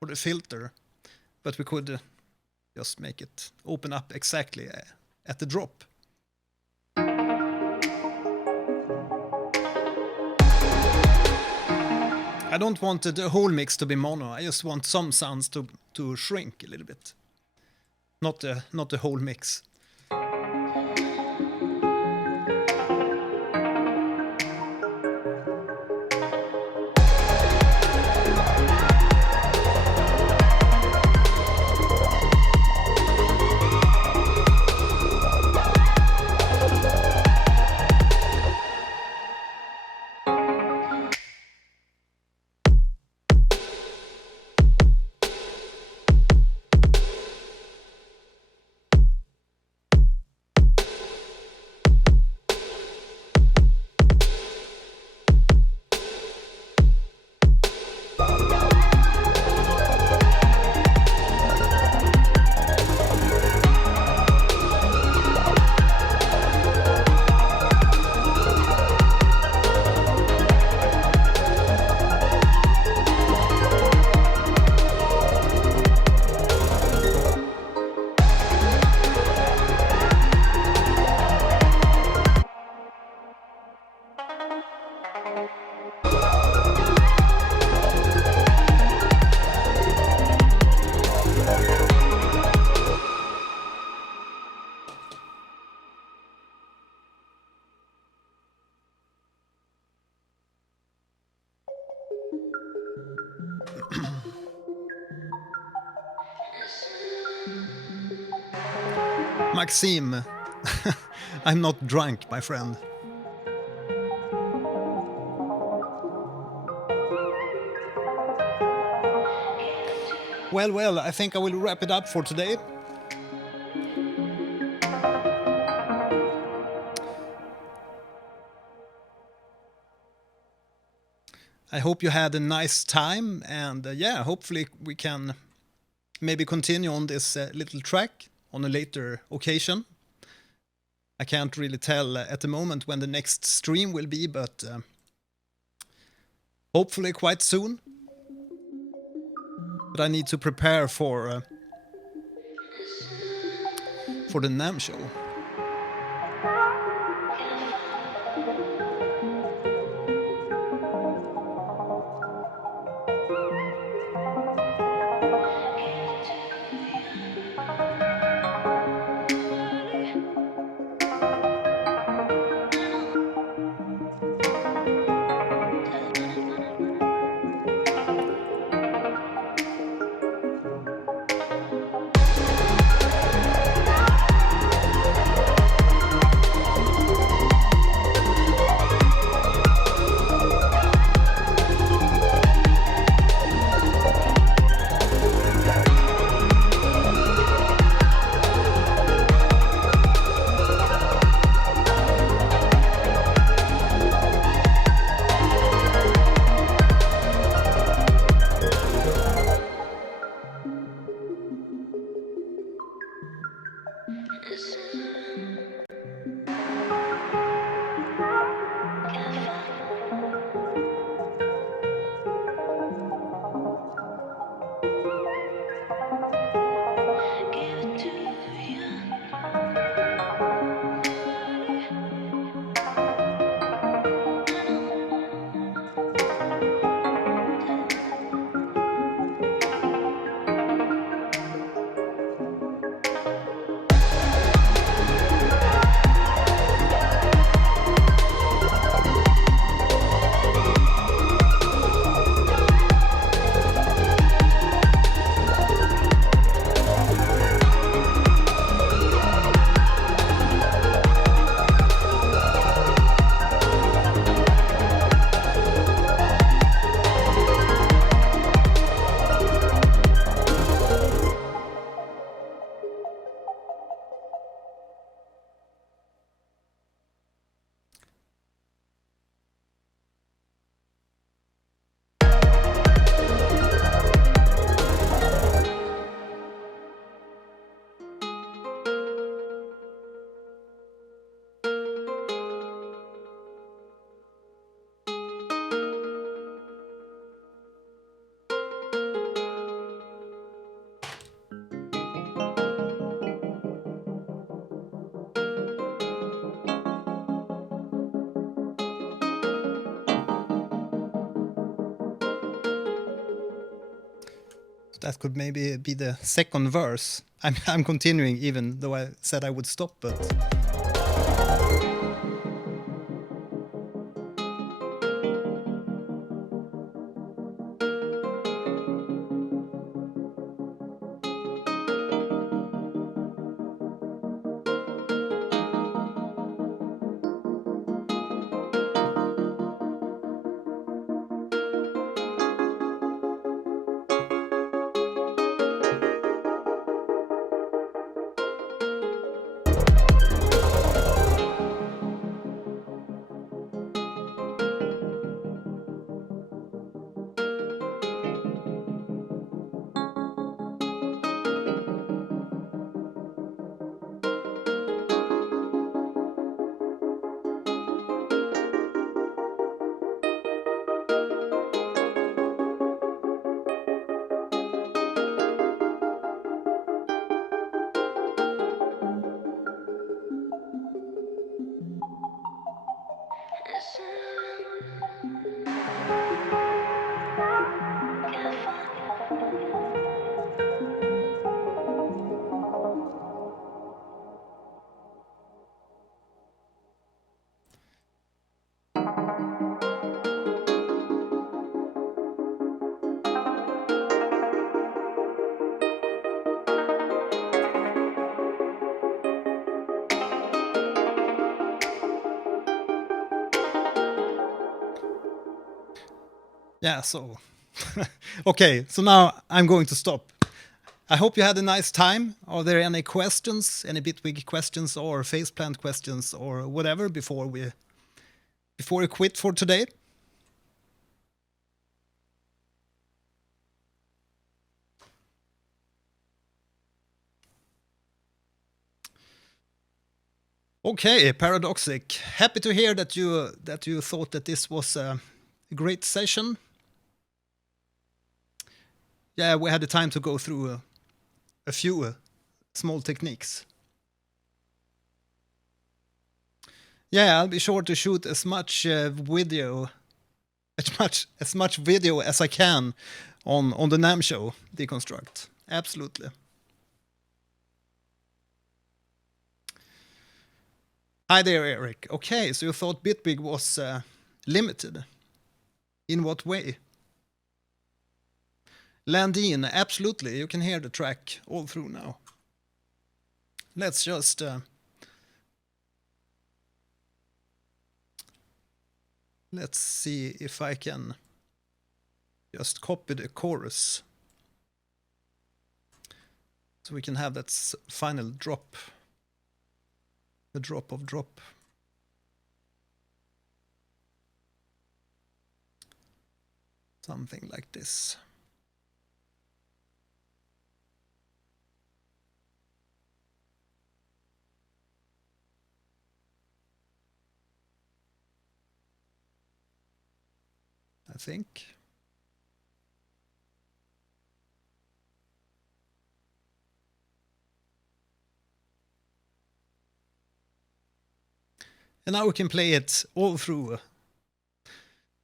or the filter, but we could just make it open up exactly at the drop. I don't want the whole mix to be mono. I just want some sounds to shrink a little bit. Not the whole mix. Maxime, I'm not drunk, my friend. Well, I think I will wrap it up for today. I hope you had a nice time, and yeah, hopefully we can maybe continue on this little track on a later occasion. I can't really tell at the moment when the next stream will be, but hopefully quite soon. But I need to prepare for the NAMM show. that could maybe be the second verse. I'm continuing even though I said I would stop, but yeah, so okay, so now I'm going to stop. I hope you had a nice time. Are there any questions, any Bitwig questions or faceplant questions or whatever before we quit for today? Okay, Paradoxic. Happy to hear that you thought that this was a great session. Yeah, we had the time to go through a few small techniques. Yeah, I'll be sure to shoot as much video as I can on the NAMM show Deconstruct. Absolutely. Hi there, Eric. Okay, so you thought Bitwig was limited. In what way? Landin, absolutely. You can hear the track all through now. Let's just let's see if I can just copy the chorus so we can have that final drop, the drop of drop. Something like this. I think. And now we can play it all through.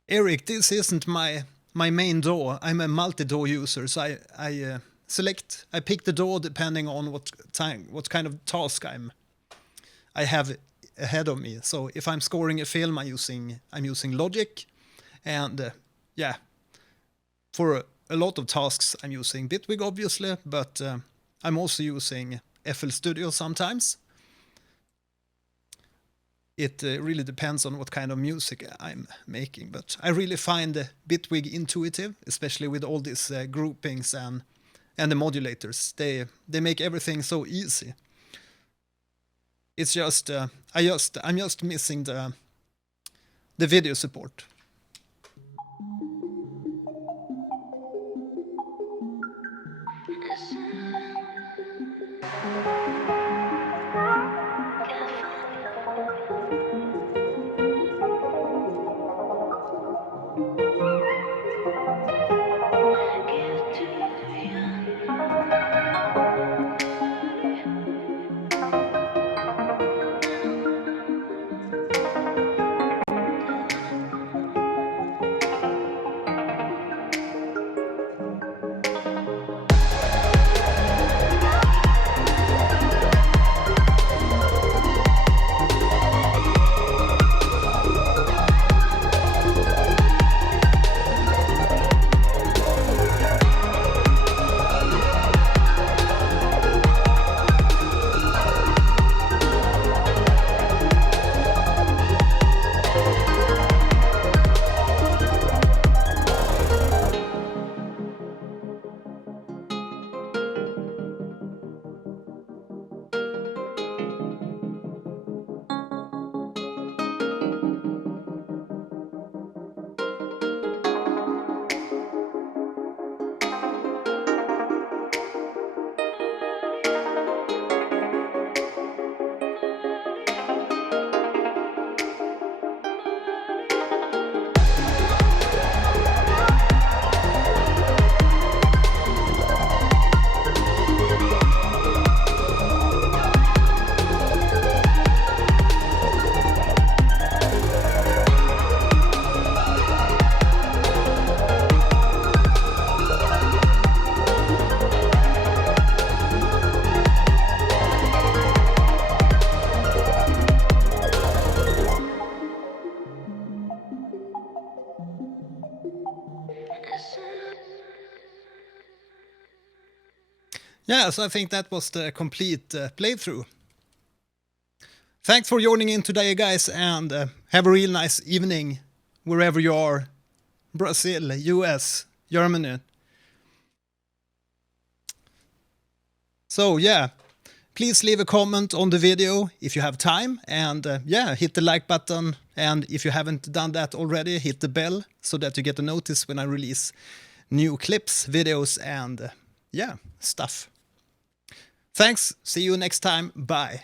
Eric, this isn't my main DAW. I'm a multi-DAW user, so I pick the DAW depending on what kind of task I have ahead of me. So if I'm scoring a film, I'm using Logic, and yeah, for a lot of tasks I'm using Bitwig obviously, but I'm also using FL Studio sometimes. It really depends on what kind of music I'm making, but I really find Bitwig intuitive, especially with all these groupings and the modulators. They make everything so easy. It's just I'm just missing the video support. Yeah, so I think that was the complete playthrough. Thanks for joining in today, guys, and have a real nice evening wherever you are. Brazil, US, Germany. So yeah, please leave a comment on the video if you have time, and yeah, hit the like button, and if you haven't done that already, hit the bell so that you get a notice when I release new clips, videos, and yeah, stuff. Thanks, see you next time, bye.